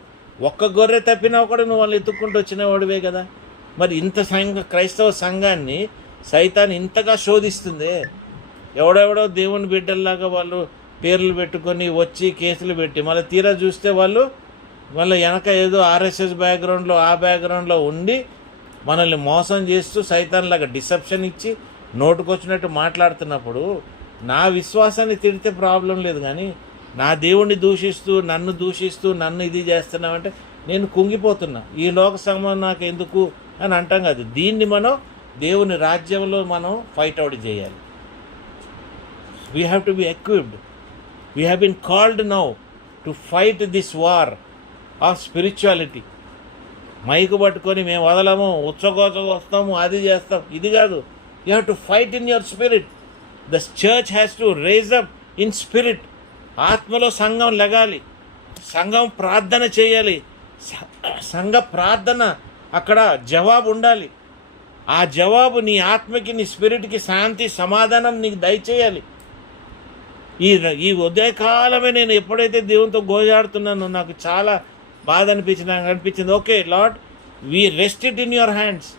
ఒక్క గొర్రె తప్పినా కూడా నువ్వు వాళ్ళు ఎత్తుక్కుంటూ వచ్చిన వాడివే కదా. మరి ఇంత క్రైస్తవ సంఘాన్ని సైతాన్ని ఇంతగా శోధిస్తుంది. ఎవడెవడో దేవుని బిడ్డల్లాగా వాళ్ళు పేర్లు పెట్టుకొని వచ్చి కేసులు పెట్టి మళ్ళీ తీరా చూస్తే వాళ్ళు మళ్ళీ వెనక ఏదో ఆర్ఎస్ఎస్ బ్యాక్గ్రౌండ్లో ఆ బ్యాక్గ్రౌండ్లో ఉండి మనల్ని మోసం చేస్తూ సైతాన్లాగా డిసెప్షన్ ఇచ్చి నోటుకొచ్చినట్టు మాట్లాడుతున్నప్పుడు నా విశ్వాసాన్ని తిడితే ప్రాబ్లం లేదు, కానీ నా దేవుణ్ణి దూషిస్తూ నన్ను ఇది చేస్తున్నామంటే నేను కుంగిపోతున్నా. ఈ లోక సంబంధం నాకు ఎందుకు అని అంటాం కాదు. దీన్ని మనం దేవుని రాజ్యంలో మనం ఫైట్ అవుట్ చేయాలి. We have to be equipped. We have been called now to fight this war of spirituality. Mic పట్టుకొని మేము వదలము, ఉత్సవకోసం వస్తాము, అది చేస్తాం, ఇది కాదు. You have to fight in your spirit. The church has to raise up in spirit. ఆత్మలో సంఘం లెగాలి, సంఘం ప్రార్థన చేయాలి, సంఘ ప్రార్థన అక్కడ జవాబు ఉండాలి. ఆ జవాబు నీ ఆత్మకి, నీ స్పిరిట్కి శాంతి, సమాధానం నీకు దయచేయాలి. ఈ ఉదయకాలమే నేను ఎప్పుడైతే దేవునితో గోజాడుతున్నానో నాకు చాలా బాధ అనిపించింది. Okay lord, we rest it in your hands.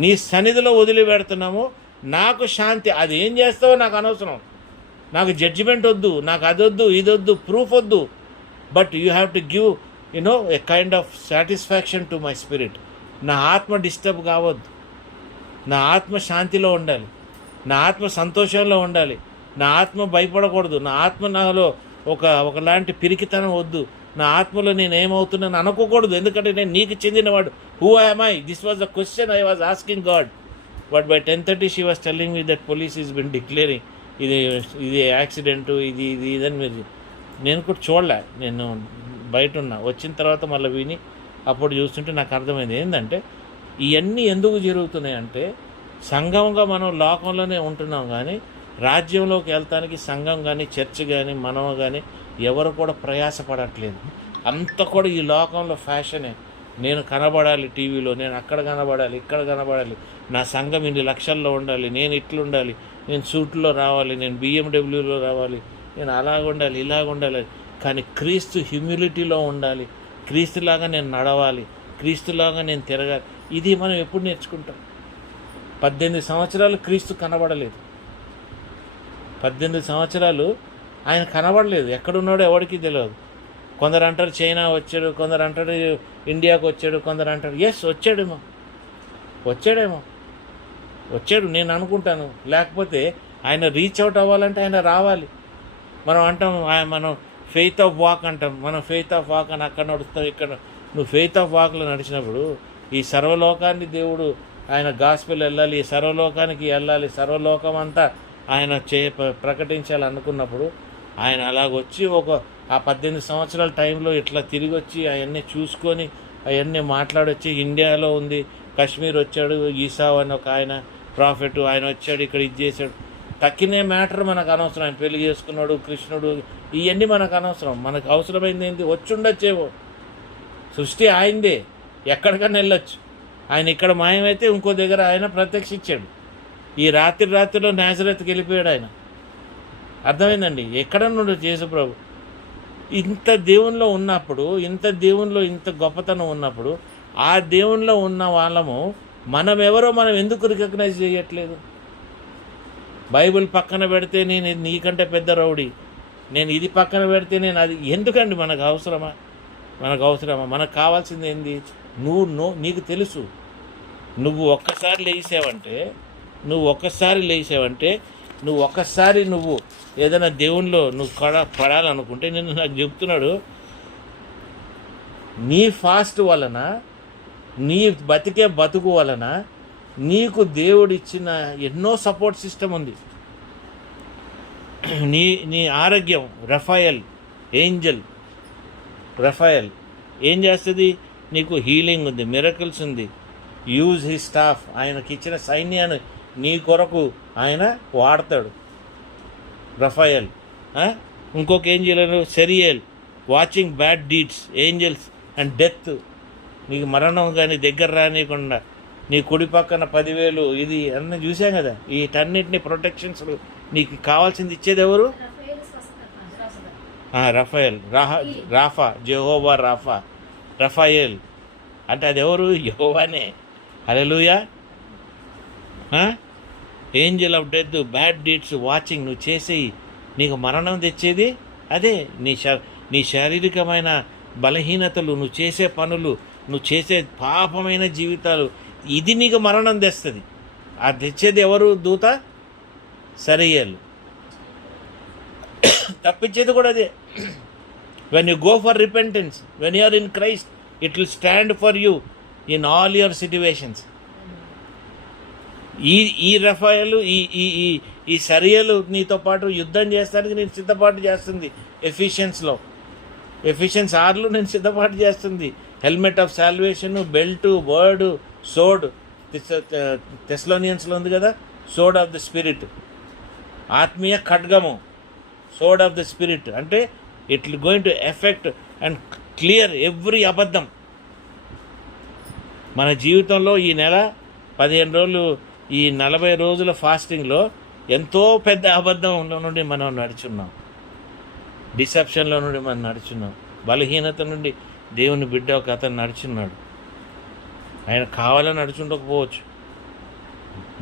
నీ సన్నిధిలో వదిలిపెడుతున్నాము. నాకు శాంతి. అది ఏం చేస్తావో నాకు అనవసరం. నాకు జడ్జిమెంట్ వద్దు, నాకు అదొద్దు, ఇదొద్దు, ప్రూఫ్ వద్దు. But you have to give a kind of satisfaction to my spirit. నా ఆత్మ డిస్టర్బ్ కావద్దు. నా ఆత్మ శాంతిలో ఉండాలి. నా ఆత్మ సంతోషంలో ఉండాలి. నా ఆత్మ భయపడకూడదు. నా ఆత్మ నాలో ఒకలాంటి పిరికితనం వద్దు. నా ఆత్మలో నేను ఏమవుతున్నాను అనుకోకూడదు. ఎందుకంటే నేను నీకు చెందినవాడు. Who am I? This was the question I was asking God. But by 10:30 she was telling me that police is bin declaring ఇది యాక్సిడెంటు, ఇది ఇదని. మీరు నేను కూడా చూడలే. నేను బయట ఉన్నా. వచ్చిన తర్వాత మళ్ళీ విని అప్పుడు చూస్తుంటే నాకు అర్థమైంది ఏంటంటే ఇవన్నీ ఎందుకు జరుగుతున్నాయంటే సంఘంగా మనం లోకంలోనే ఉంటున్నాం, కానీ రాజ్యంలోకి వెళ్తానికి సంఘం కానీ చర్చ్ కానీ మనం కానీ ఎవరు కూడా ప్రయాసపడట్లేదు. అంత కూడా ఈ లోకంలో ఫ్యాషనే. నేను కనబడాలి టీవీలో, నేను అక్కడ కనబడాలి, ఇక్కడ కనబడాలి, నా సంఘం ఇన్ని లక్షల్లో ఉండాలి, నేను ఇట్లుండాలి, నేను సూట్లో రావాలి, నేను BMW రావాలి, నేను అలాగ ఉండాలి, ఇలాగ ఉండాలి. కానీ క్రీస్తు హ్యూమిలిటీలో ఉండాలి, క్రీస్తులాగా నేను నడవాలి, క్రీస్తులాగా నేను తిరగాలి. ఇది మనం ఎప్పుడు నేర్చుకుంటాం? 18 సంవత్సరాలు క్రీస్తు కనబడలేదు. 18 సంవత్సరాలు ఆయన కనబడలేదు. ఎక్కడున్నాడో ఎవరికి తెలియదు. కొందరు అంటారు చైనా వచ్చాడు, కొందరు అంటారు ఇండియాకు వచ్చాడు, కొందరు అంటారు ఎస్ వచ్చాడు నేను అనుకుంటాను. లేకపోతే ఆయన రీచ్ అవుట్ అవ్వాలంటే ఆయన రావాలి. మనం అంటాం మనం ఫెయిత్ ఆఫ్ వాక్ అంటాం మనం. ఫెయిత్ ఆఫ్ వాక్ అని అక్కడ నడుస్తాం, ఇక్కడ నువ్వు ఫెయిత్ ఆఫ్ వాక్లో నడిచినప్పుడు ఈ సర్వలోకాన్ని దేవుడు ఆయన గాస్పెల్ వెళ్ళాలి, ఈ సర్వలోకానికి వెళ్ళాలి, సర్వలోకం అంతా ఆయన ప్రకటించాలనుకున్నప్పుడు ఆయన అలాగొచ్చి ఆ 18 సంవత్సరాల టైంలో ఇట్లా తిరిగి వచ్చి అవన్నీ చూసుకొని అవన్నీ మాట్లాడొచ్చి ఇండియాలో ఉంది, కాశ్మీర్ వచ్చాడు, ఈసావ్ అని ఒక ఆయన ప్రాఫిట్ ఆయన వచ్చాడు, ఇక్కడ ఇది చేశాడు. తక్కినే మ్యాటర్ మనకు అనవసరం. ఆయన పెళ్లి చేసుకున్నాడు, కృష్ణుడు, ఇవన్నీ మనకు అనవసరం. మనకు అవసరమైంది ఏంటి? వచ్చుండొచ్చేవో, సృష్టి ఆయనదే, ఎక్కడికన్నా వెళ్ళొచ్చు. ఆయన ఇక్కడ మాయమైతే ఇంకో దగ్గర ఆయన ప్రత్యక్షించాడు. ఈ రాత్రిలో నాజరేత్కి వెళ్ళిపోయాడు ఆయన. అర్థమైందండి? ఎక్కడ నుండి యేసు ప్రభు ఇంత దేవునిలో ఉన్నప్పుడు, ఇంత గొప్పతనం ఉన్నప్పుడు, ఆ దేవునిలో ఉన్న వాళ్ళము మనమెవరో మనం ఎందుకు రికగ్నైజ్ చేయట్లేదు? బైబిల్ పక్కన పెడితే నేను నీకంటే పెద్ద రౌడీ, నేను ఇది పక్కన పెడితే నేను అది. ఎందుకండి మనకు అవసరమా? మనకు కావాల్సింది ఏంది? నీకు తెలుసు. నువ్వు ఒక్కసారి నువ్వు ఏదైనా దేవునిలో నువ్వు పడాలనుకుంటే నేను నాకు చెప్తున్నాడు, నీ ఫాస్ట్ వలన, నీ బతుకు వలన నీకు దేవుడిచ్చిన ఎన్నో సపోర్ట్ సిస్టమ్ ఉంది. నీ ఆరోగ్యం, రఫాయల్ ఏం చేస్తుంది? నీకు హీలింగ్ ఉంది, మిరకల్స్ ఉంది. యూజ్ హి స్టాఫ్, ఆయనకి ఇచ్చిన సైన్యాన్ని నీ కొరకు ఆయన వాడతాడు. రఫాయల్. ఇంకొక angel Sariel, watching bad deeds, angels and death. నీకు మరణం కానీ దగ్గర రానియకుండా నీ కుడి పక్కన 10,000 ఇది అన్నీ చూసాం కదా. వీటన్నిటిని ప్రొటెక్షన్స్ నీకు కావాల్సింది ఇచ్చేది ఎవరు? Raphael. Rapha, Jehovah Rapha, Raphael అంటే అది ఎవరు? యెహోవానే. Hallelujah. Angel of death, bad deeds, watching, నువ్వు చేసేయి నీకు మరణం తెచ్చేది అదే. నీ శారీరకమైన బలహీనతలు, నువ్వు చేసే పనులు, నువ్వు చేసే పాపమైన జీవితాలు, ఇది నీకు మరణం తెస్తుంది. అది తెచ్చేది ఎవరు? దూత సరియల్. తప్పించేది కూడా అదే. When you go for repentance, when you are in Christ, it will stand for you in all your situations. ఈ రఫాయలు, ఈ సరియలు నీతో పాటు యుద్ధం చేస్తానికి నేను సిద్ధపాటు చేస్తుంది. ఎఫిషియన్స్ 6లో నేను సిద్ధపాటు చేస్తుంది. Helmet of salvation, belt, word, sword. థెస్సలోనియన్స్లో ఉంది కదా, సోడ్ ఆఫ్ ద స్పిరిట్, ఆత్మీయ ఖడ్గము, సోడ్ ఆఫ్ ద స్పిరిట్. అంటే it will going to effect and clear every అబద్ధం. మన జీవితంలో ఈ నెల 15 రోజులు, ఈ 40 రోజుల ఫాస్టింగ్లో ఎంతో పెద్ద అబద్ధంలో నుండి మనం నడుచున్నాం, డిసెప్షన్లో నుండి మనం నడుచున్నాం, బలహీనత నుండి దేవుని బిడ్డ ఒక అతను నడుచున్నాడు. ఆయన కావాలని నడుచుండకపోవచ్చు,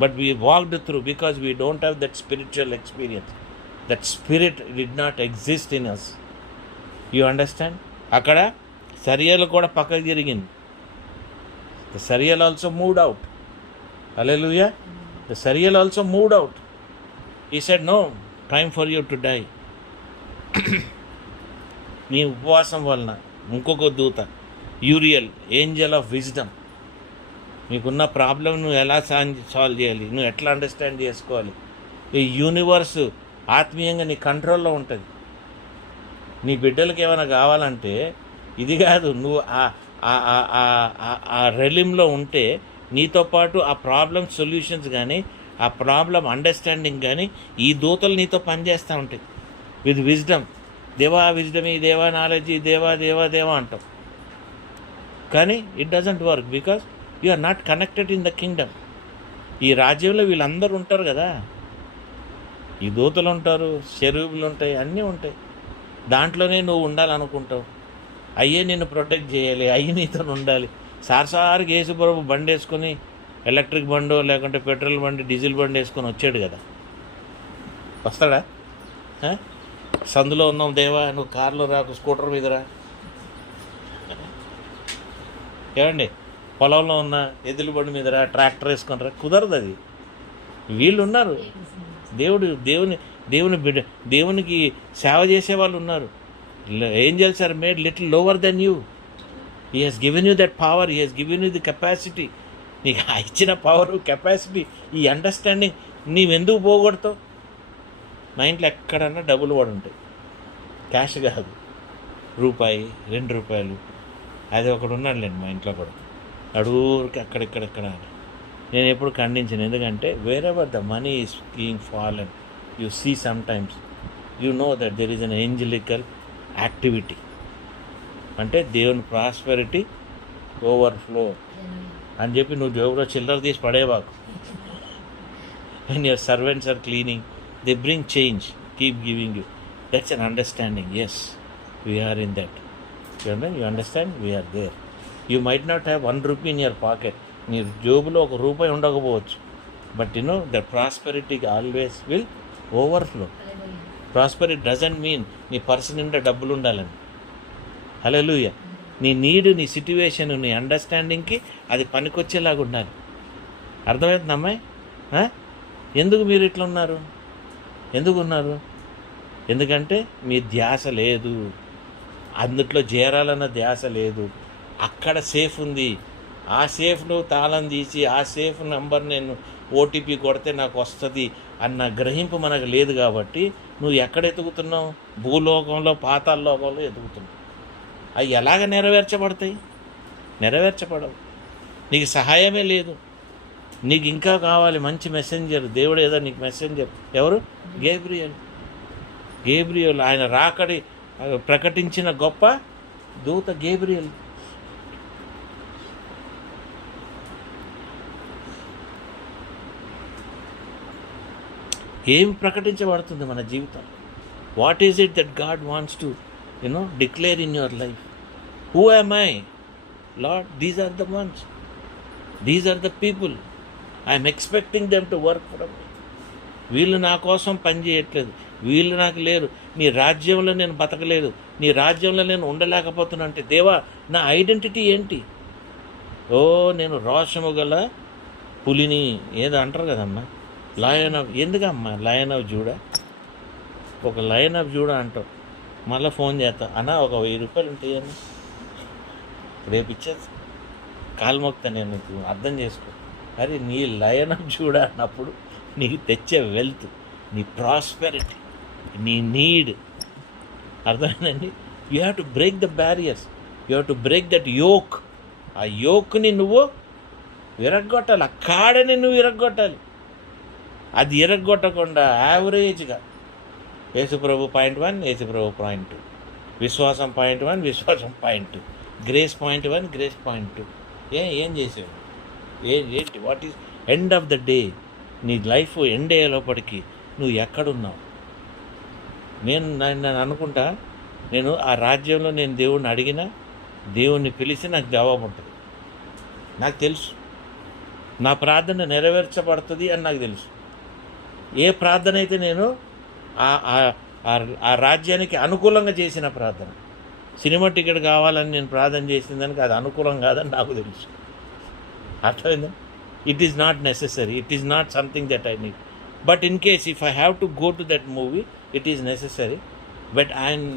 but we walked through because we don't have that spiritual experience. That spirit did not exist in us. You understand? అక్కడ సరియలు కూడా పక్కకు తిరిగింది. The Sariel also moved out. Hallelujah. The Sariel also moved out. He said, no, time for you to die. నీ ఉపవాసం వలన ఇంకొక దూత, యూరియల్, ఏంజల్ ఆఫ్ విజ్డమ్, నీకున్న ప్రాబ్లం నువ్వు ఎలా సాల్వ్ చేయాలి, నువ్వు ఎట్లా అండర్స్టాండ్ చేసుకోవాలి. ఈ యూనివర్స్ ఆత్మీయంగా నీ కంట్రోల్లో ఉంటుంది. నీ బిడ్డలకి ఏమైనా కావాలంటే ఇది కాదు, నువ్వు ఆ రెలింలో ఉంటే నీతో పాటు ఆ ప్రాబ్లం సొల్యూషన్స్ కానీ, ఆ ప్రాబ్లం అండర్స్టాండింగ్ కానీ ఈ దూతలు నీతో పనిచేస్తూ ఉంటాయి విత్ విజ్డమ్. దేవా విజ్డమ్, ఈ దేవా నాలెడ్జ్, దేవా దేవా దేవా అంటాం. కానీ it doesn't work because you are not connected in the kingdom. ఈ రాజ్యంలో వీళ్ళందరూ ఉంటారు కదా, ఈ దూతలు ఉంటారు, షెరూబులు ఉంటాయి, అన్నీ ఉంటాయి. దాంట్లోనే నువ్వు ఉండాలనుకుంటావు. అయ్యే నిన్ను ప్రొటెక్ట్ చేయాలి, అయ్యి నీతో ఉండాలి. సార్సారికి యేసుప్రభు బండి వేసుకొని, ఎలక్ట్రిక్ బండో లేకుంటే పెట్రోల్ బండి, డీజిల్ బండి వేసుకొని వచ్చాడు కదా, వస్తాడా? సందులో ఉన్నాం దేవా, నువ్వు కారులో రాకు, స్కూటర్ మీద రా. ఏమండి, పొలంలో ఉన్న ఎద్దుల బండి మీద రా, ట్రాక్టర్ వేసుకొని రా, కుదరదు అది. వీళ్ళు ఉన్నారు, దేవుని బిడ్డ, దేవునికి సేవ చేసే వాళ్ళు ఉన్నారు. Angels are made little lower than you. He has given you that power. He has given you the capacity. నీకు ఇచ్చిన పవర్, కెపాసిటీ, ఈ అండర్స్టాండింగ్ నీవెందుకు పోగొడతావు? మా ఇంట్లో ఎక్కడన్నా డబ్బులు కూడా ఉంటాయి, క్యాష్ కాదు, రూపాయి 2 రూపాయలు. అది ఒకడు ఉన్నాడులేండి మా ఇంట్లో కూడా, అడుగురికి అక్కడిక్కడెక్కడ. నేను ఎప్పుడు ఖండించాను, ఎందుకంటే wherever the money is being fallen, you see sometimes you know that there is an angelical activity. అంటే దేవుని ప్రాస్పెరిటీ ఓవర్ఫ్లో అని చెప్పి నువ్వు జోబులో చిల్లర తీసి పడేవాకు. when your servants are cleaning, they bring change, keep giving you. That's an understanding. Yes, we are in that. You understand? We are there. You might not have 1 rupee in your pocket. నీ జోబులో 1 రూపాయి ఉండకపోవచ్చు, but you know the prosperity always will overflow. Prosperity doesn't mean నీ పర్స్ నిండా డబ్బులు ఉండాలని. హల్లెలూయా. నీ నీడ్, నీ సిట్యువేషన్, నీ అండర్స్టాండింగ్కి అది పనికొచ్చేలాగా ఉండాలి. అర్థమవుతుంది అమ్మాయి? ఎందుకు మీరు ఇట్లా ఉన్నారు? ఎందుకు ఉన్నారు? ఎందుకంటే మీ ధ్యాస లేదు, అందుట్లో చేరాలన్న ధ్యాస లేదు. అక్కడ సేఫ్ ఉంది, ఆ సేఫ్లో తాళం తీసి ఆ సేఫ్ నెంబర్ నేను ఓటీపీ కొడితే నాకు వస్తుంది అన్న గ్రహింపు మనకు లేదు. కాబట్టి నువ్వు ఎక్కడ ఎతుకుతున్నావు? భూలోకంలో, పాతాళ లోకంలో ఎతుకుతున్నావు. అవి ఎలాగ నెరవేర్చబడతాయి? నెరవేర్చబడవు. నీకు సహాయమే లేదు. నీకు ఇంకా కావాలి మంచి మెసెంజర్. దేవుడు ఏదో నీకు మెసెంజర్. ఎవరు? గేబ్రియల్. ఆయన రాకడి ప్రకటించిన గొప్ప దూత గేబ్రియల్. ఏం ప్రకటించబడుతుంది మన జీవితం? What is it that God wants to declare in your life? Who am I? Lord, these are the ones. These are the people. I am expecting them to work for me. వీళ్ళు నా కోసం పని చేయట్లేదు, వీళ్ళు నాకు లేరు, నీ రాజ్యంలో నేను బతకలేదు, నీ రాజ్యంలో నేను ఉండలేకపోతున్నా అంటే, దేవా నా ఐడెంటిటీ ఏంటి? నేను రోషము గల పులిని ఏదో అంటారు కదమ్మా, లయన్ ఆఫ్. ఎందుకమ్మా లయన్ ఆఫ్ జూడా? ఒక లయన్ ఆఫ్ జూడా అంటావు, మళ్ళీ ఫోన్ చేస్తా అన్న ఒక 1000 రూపాయలు ఉంటాయని రేపు ఇచ్చేది, కాలు మోక్తా నేను, నీకు అర్థం చేసుకో. అరే నీ లయన్ ఆఫ్ జూడా అన్నప్పుడు నీకు తెచ్చే వెల్త్, నీ ప్రాస్పెరిటీ, నీ నీడ్, అర్థమైందండి? You have to break the barriers, you have to break that yoke. ఆ యోక్ని నువ్వు విరగ్గొట్టాలి, ఆ కాడని నువ్వు విరగ్గొట్టాలి. అది విరగ్గొట్టకుండా యావరేజ్గా యేసుప్రభు 0.1, యేసుప్రభు 0.2, విశ్వాసం 0.1, విశ్వాసం 0.2, గ్రేస్ 0.1, గ్రేస్ 0.2. ఏం చేసావు? ఏంటి? What is end of the day? నీ లైఫ్ ఎండ్ అయ్యే లోపలికి నువ్వు ఎక్కడున్నావు? నేను అనుకుంటా, నేను ఆ రాజ్యంలో నేను దేవుణ్ణి అడిగినా, దేవుణ్ణి పిలిచి నాకు జవాబు ఉంటుంది. నాకు తెలుసు నా ప్రార్థన నెరవేర్చబడుతుంది అని నాకు తెలుసు. ఏ ప్రార్థన అయితే నేను ఆ రాజ్యానికి అనుకూలంగా చేసిన ప్రార్థన, సినిమా టికెట్ కావాలని నేను ప్రార్థన చేసిన దానికి అది అనుకూలం కాదని నాకు తెలుసు. అర్థమైందా? It is not necessary, it is not something that I need. But in case if I have to go to that movie, it is necessary. But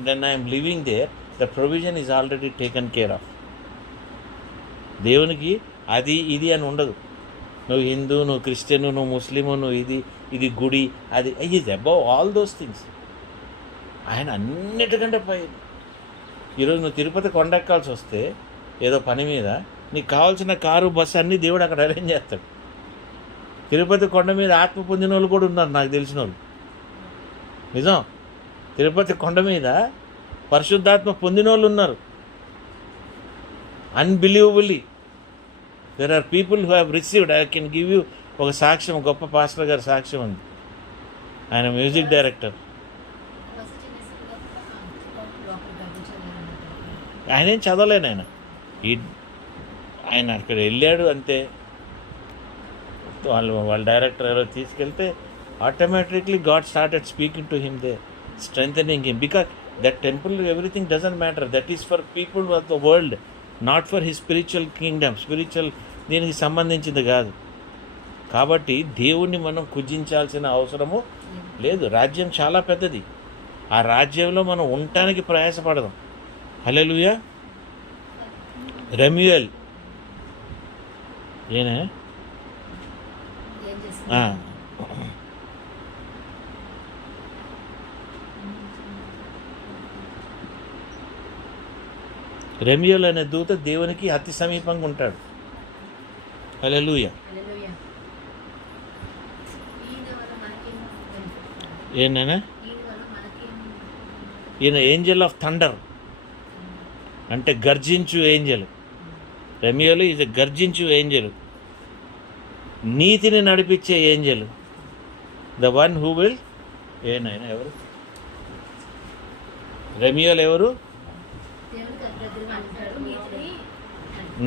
when I am living there, the provision is already taken care of. దేవునికి అది ఇది అని ఉండదు. నువ్వు హిందూ, నువ్వు క్రిస్టియన్, నువ్వు ముస్లిము, నువ్వు ఇది గుడి, అది is above all those things. ఆయన అన్నిటికంటే పై. ఈరోజు నువ్వు తిరుపతి కొండెక్కాల్సి వస్తే ఏదో పని మీద, నీకు కావాల్సిన కారు, బస్సు అన్నీ దేవుడు అక్కడ అరేంజ్ చేస్తాడు. తిరుపతి కొండ మీద ఆత్మ పొందిన వాళ్ళు కూడా ఉన్నారు నాకు తెలిసిన వాళ్ళు. నిజం, తిరుపతి కొండ మీద పరిశుద్ధాత్మ పొందిన వాళ్ళు ఉన్నారు. Unbelievably there are people who have received. I can give you ఒక సాక్ష్యం, గొప్ప పాస్టర్ గారి సాక్ష్యం ఉంది. ఆయన మ్యూజిక్ డైరెక్టర్. ఆయన ఏం చదవలేను. ఆయన అక్కడ వెళ్ళాడు అంతే. వాళ్ళ డైరెక్టర్ ఎవరో తీసుకెళ్తే automatically God started speaking to him they, strengthening him. Because that temple, everything doesn't matter. That is for people of the world, not for his spiritual Kingdom. Spiritual దీనికి సంబంధించింది కాదు. కాబట్టి దేవుణ్ణి మనం కుజించాల్సిన అవసరము లేదు. రాజ్యం చాలా పెద్దది. ఆ రాజ్యంలో మనం ఉండటానికి ప్రయాసపడదాం. హల్లెలూయా. రెమ్యుయల్ ఏనే ఏం చేస్తున్నారు? రెమ్యుయల్ అనే దూత దేవునికి అతి సమీపంగా ఉంటాడు. హల్లెలూయా. హల్లెలూయా. ఈయన వల్ల మనకేం benefit? ఏంటనే ఈయన వల్ల మనకేం? ఈయన ఏంజల్ ఆఫ్ థండర్ అంటే గర్జించు ఏంజల్. రెమ్యుయల్ ఈజ్ ఎ గర్జించు ఏంజల్, నీతిని నడిపించే angel, the one who will. ఏనాయన ఎవరు రెమ్యుయల్? ఎవరు? దేవునికి దగ్గరగా ఉంటాడు, నీతిని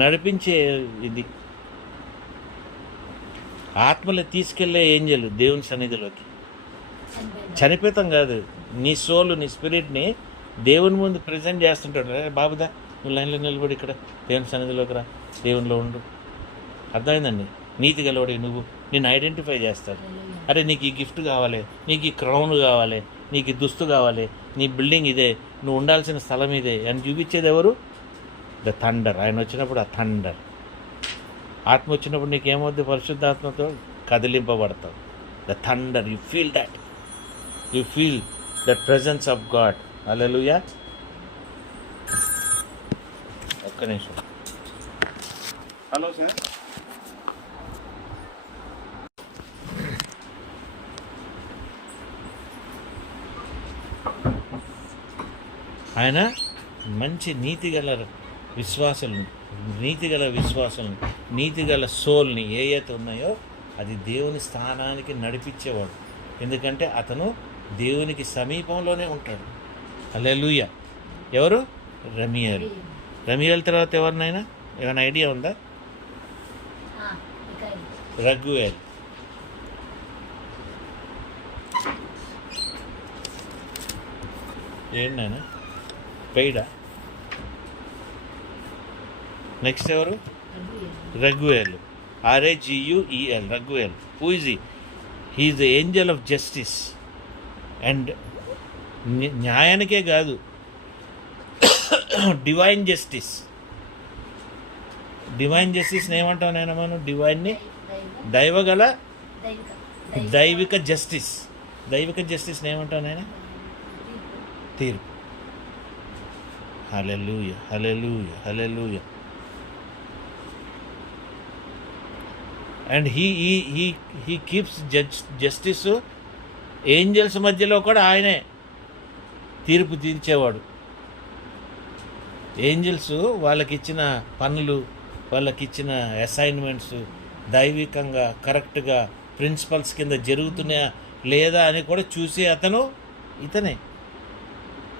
నడిపించే ఇది ఆత్మలు తీసుకెళ్లే ఏంజల్ దేవుని సన్నిధిలోకి. చనిపోయింది. చనిపోతాం కాదు, నీ సోలు నీ స్పిరిట్ని దేవుని ముందు ప్రజెంట్ చేస్తుంటాడు. బాబుదా నువ్వు లైన్లో నిలబడి ఇక్కడ దేవుని సన్నిధిలోకి రా, దేవునిలో ఉండు. అర్థమైందండి? నీతి గలవాడి నువ్వు, నేను ఐడెంటిఫై చేస్తాడు. హల్లెలూయా. అరే నీకు ఈ గిఫ్ట్ కావాలి, నీకు ఈ క్రౌన్ కావాలి, నీకు ఈ దుస్తు కావాలి, నీ బిల్డింగ్ ఇదే, నువ్వు ఉండాల్సిన స్థలం ఇదే అని చూపించేది ఎవరు? The thunder. ఆయన వచ్చినప్పుడు ఆ థండర్ ఆత్మ వచ్చినప్పుడు నీకేమవుద్ది? పరిశుద్ధాత్మతో కదిలింపబడతావు. The thunder, you feel that, you feel the presence of God. Hallelujah. ఒక్క నిమిషం. Hello sir. ఆయన మంచి నీతిగల విశ్వాసుల్ని, నీతిగల సోల్ని ఏ అయితే ఉన్నాయో అది దేవుని స్థానానికి నడిపించేవాడు. ఎందుకంటే అతను దేవునికి సమీపంలోనే ఉంటాడు. హల్లెలూయా. ఎవరు? రెమ్యుయల్. రెమ్యుయల్ తర్వాత ఎవరినైనా ఏమైనా ఐడియా ఉందా? మిఖాయేలు. రగుయేల్. ఏంటైనా పెయిడా? నెక్స్ట్ ఎవరు? Raguel. RAGUEL. Raguel. Who is he? He is the angel of justice. And న్యాయానికే కాదు, డివైన్ జస్టిస్. డివైన్ జస్టిస్ని ఏమంటాం నేను? మనం డివైన్ని దైవిక జస్టిస్. దైవిక జస్టిస్ని ఏమంటాం నేను? తీర్పు. Hallelujah, hallelujah, hallelujah. And he keeps justice. Angels మధ్యలో కూడా ఆయనే తీర్పు తీర్చేవాడు. ఏంజల్స్ వాళ్ళకిచ్చిన పనులు, వాళ్ళకిచ్చిన అసైన్మెంట్స్ దైవికంగా కరెక్ట్గా ప్రిన్సిపల్స్ కింద జరుగుతున్నాయా లేదా అని కూడా చూసే అతను ఇతనే,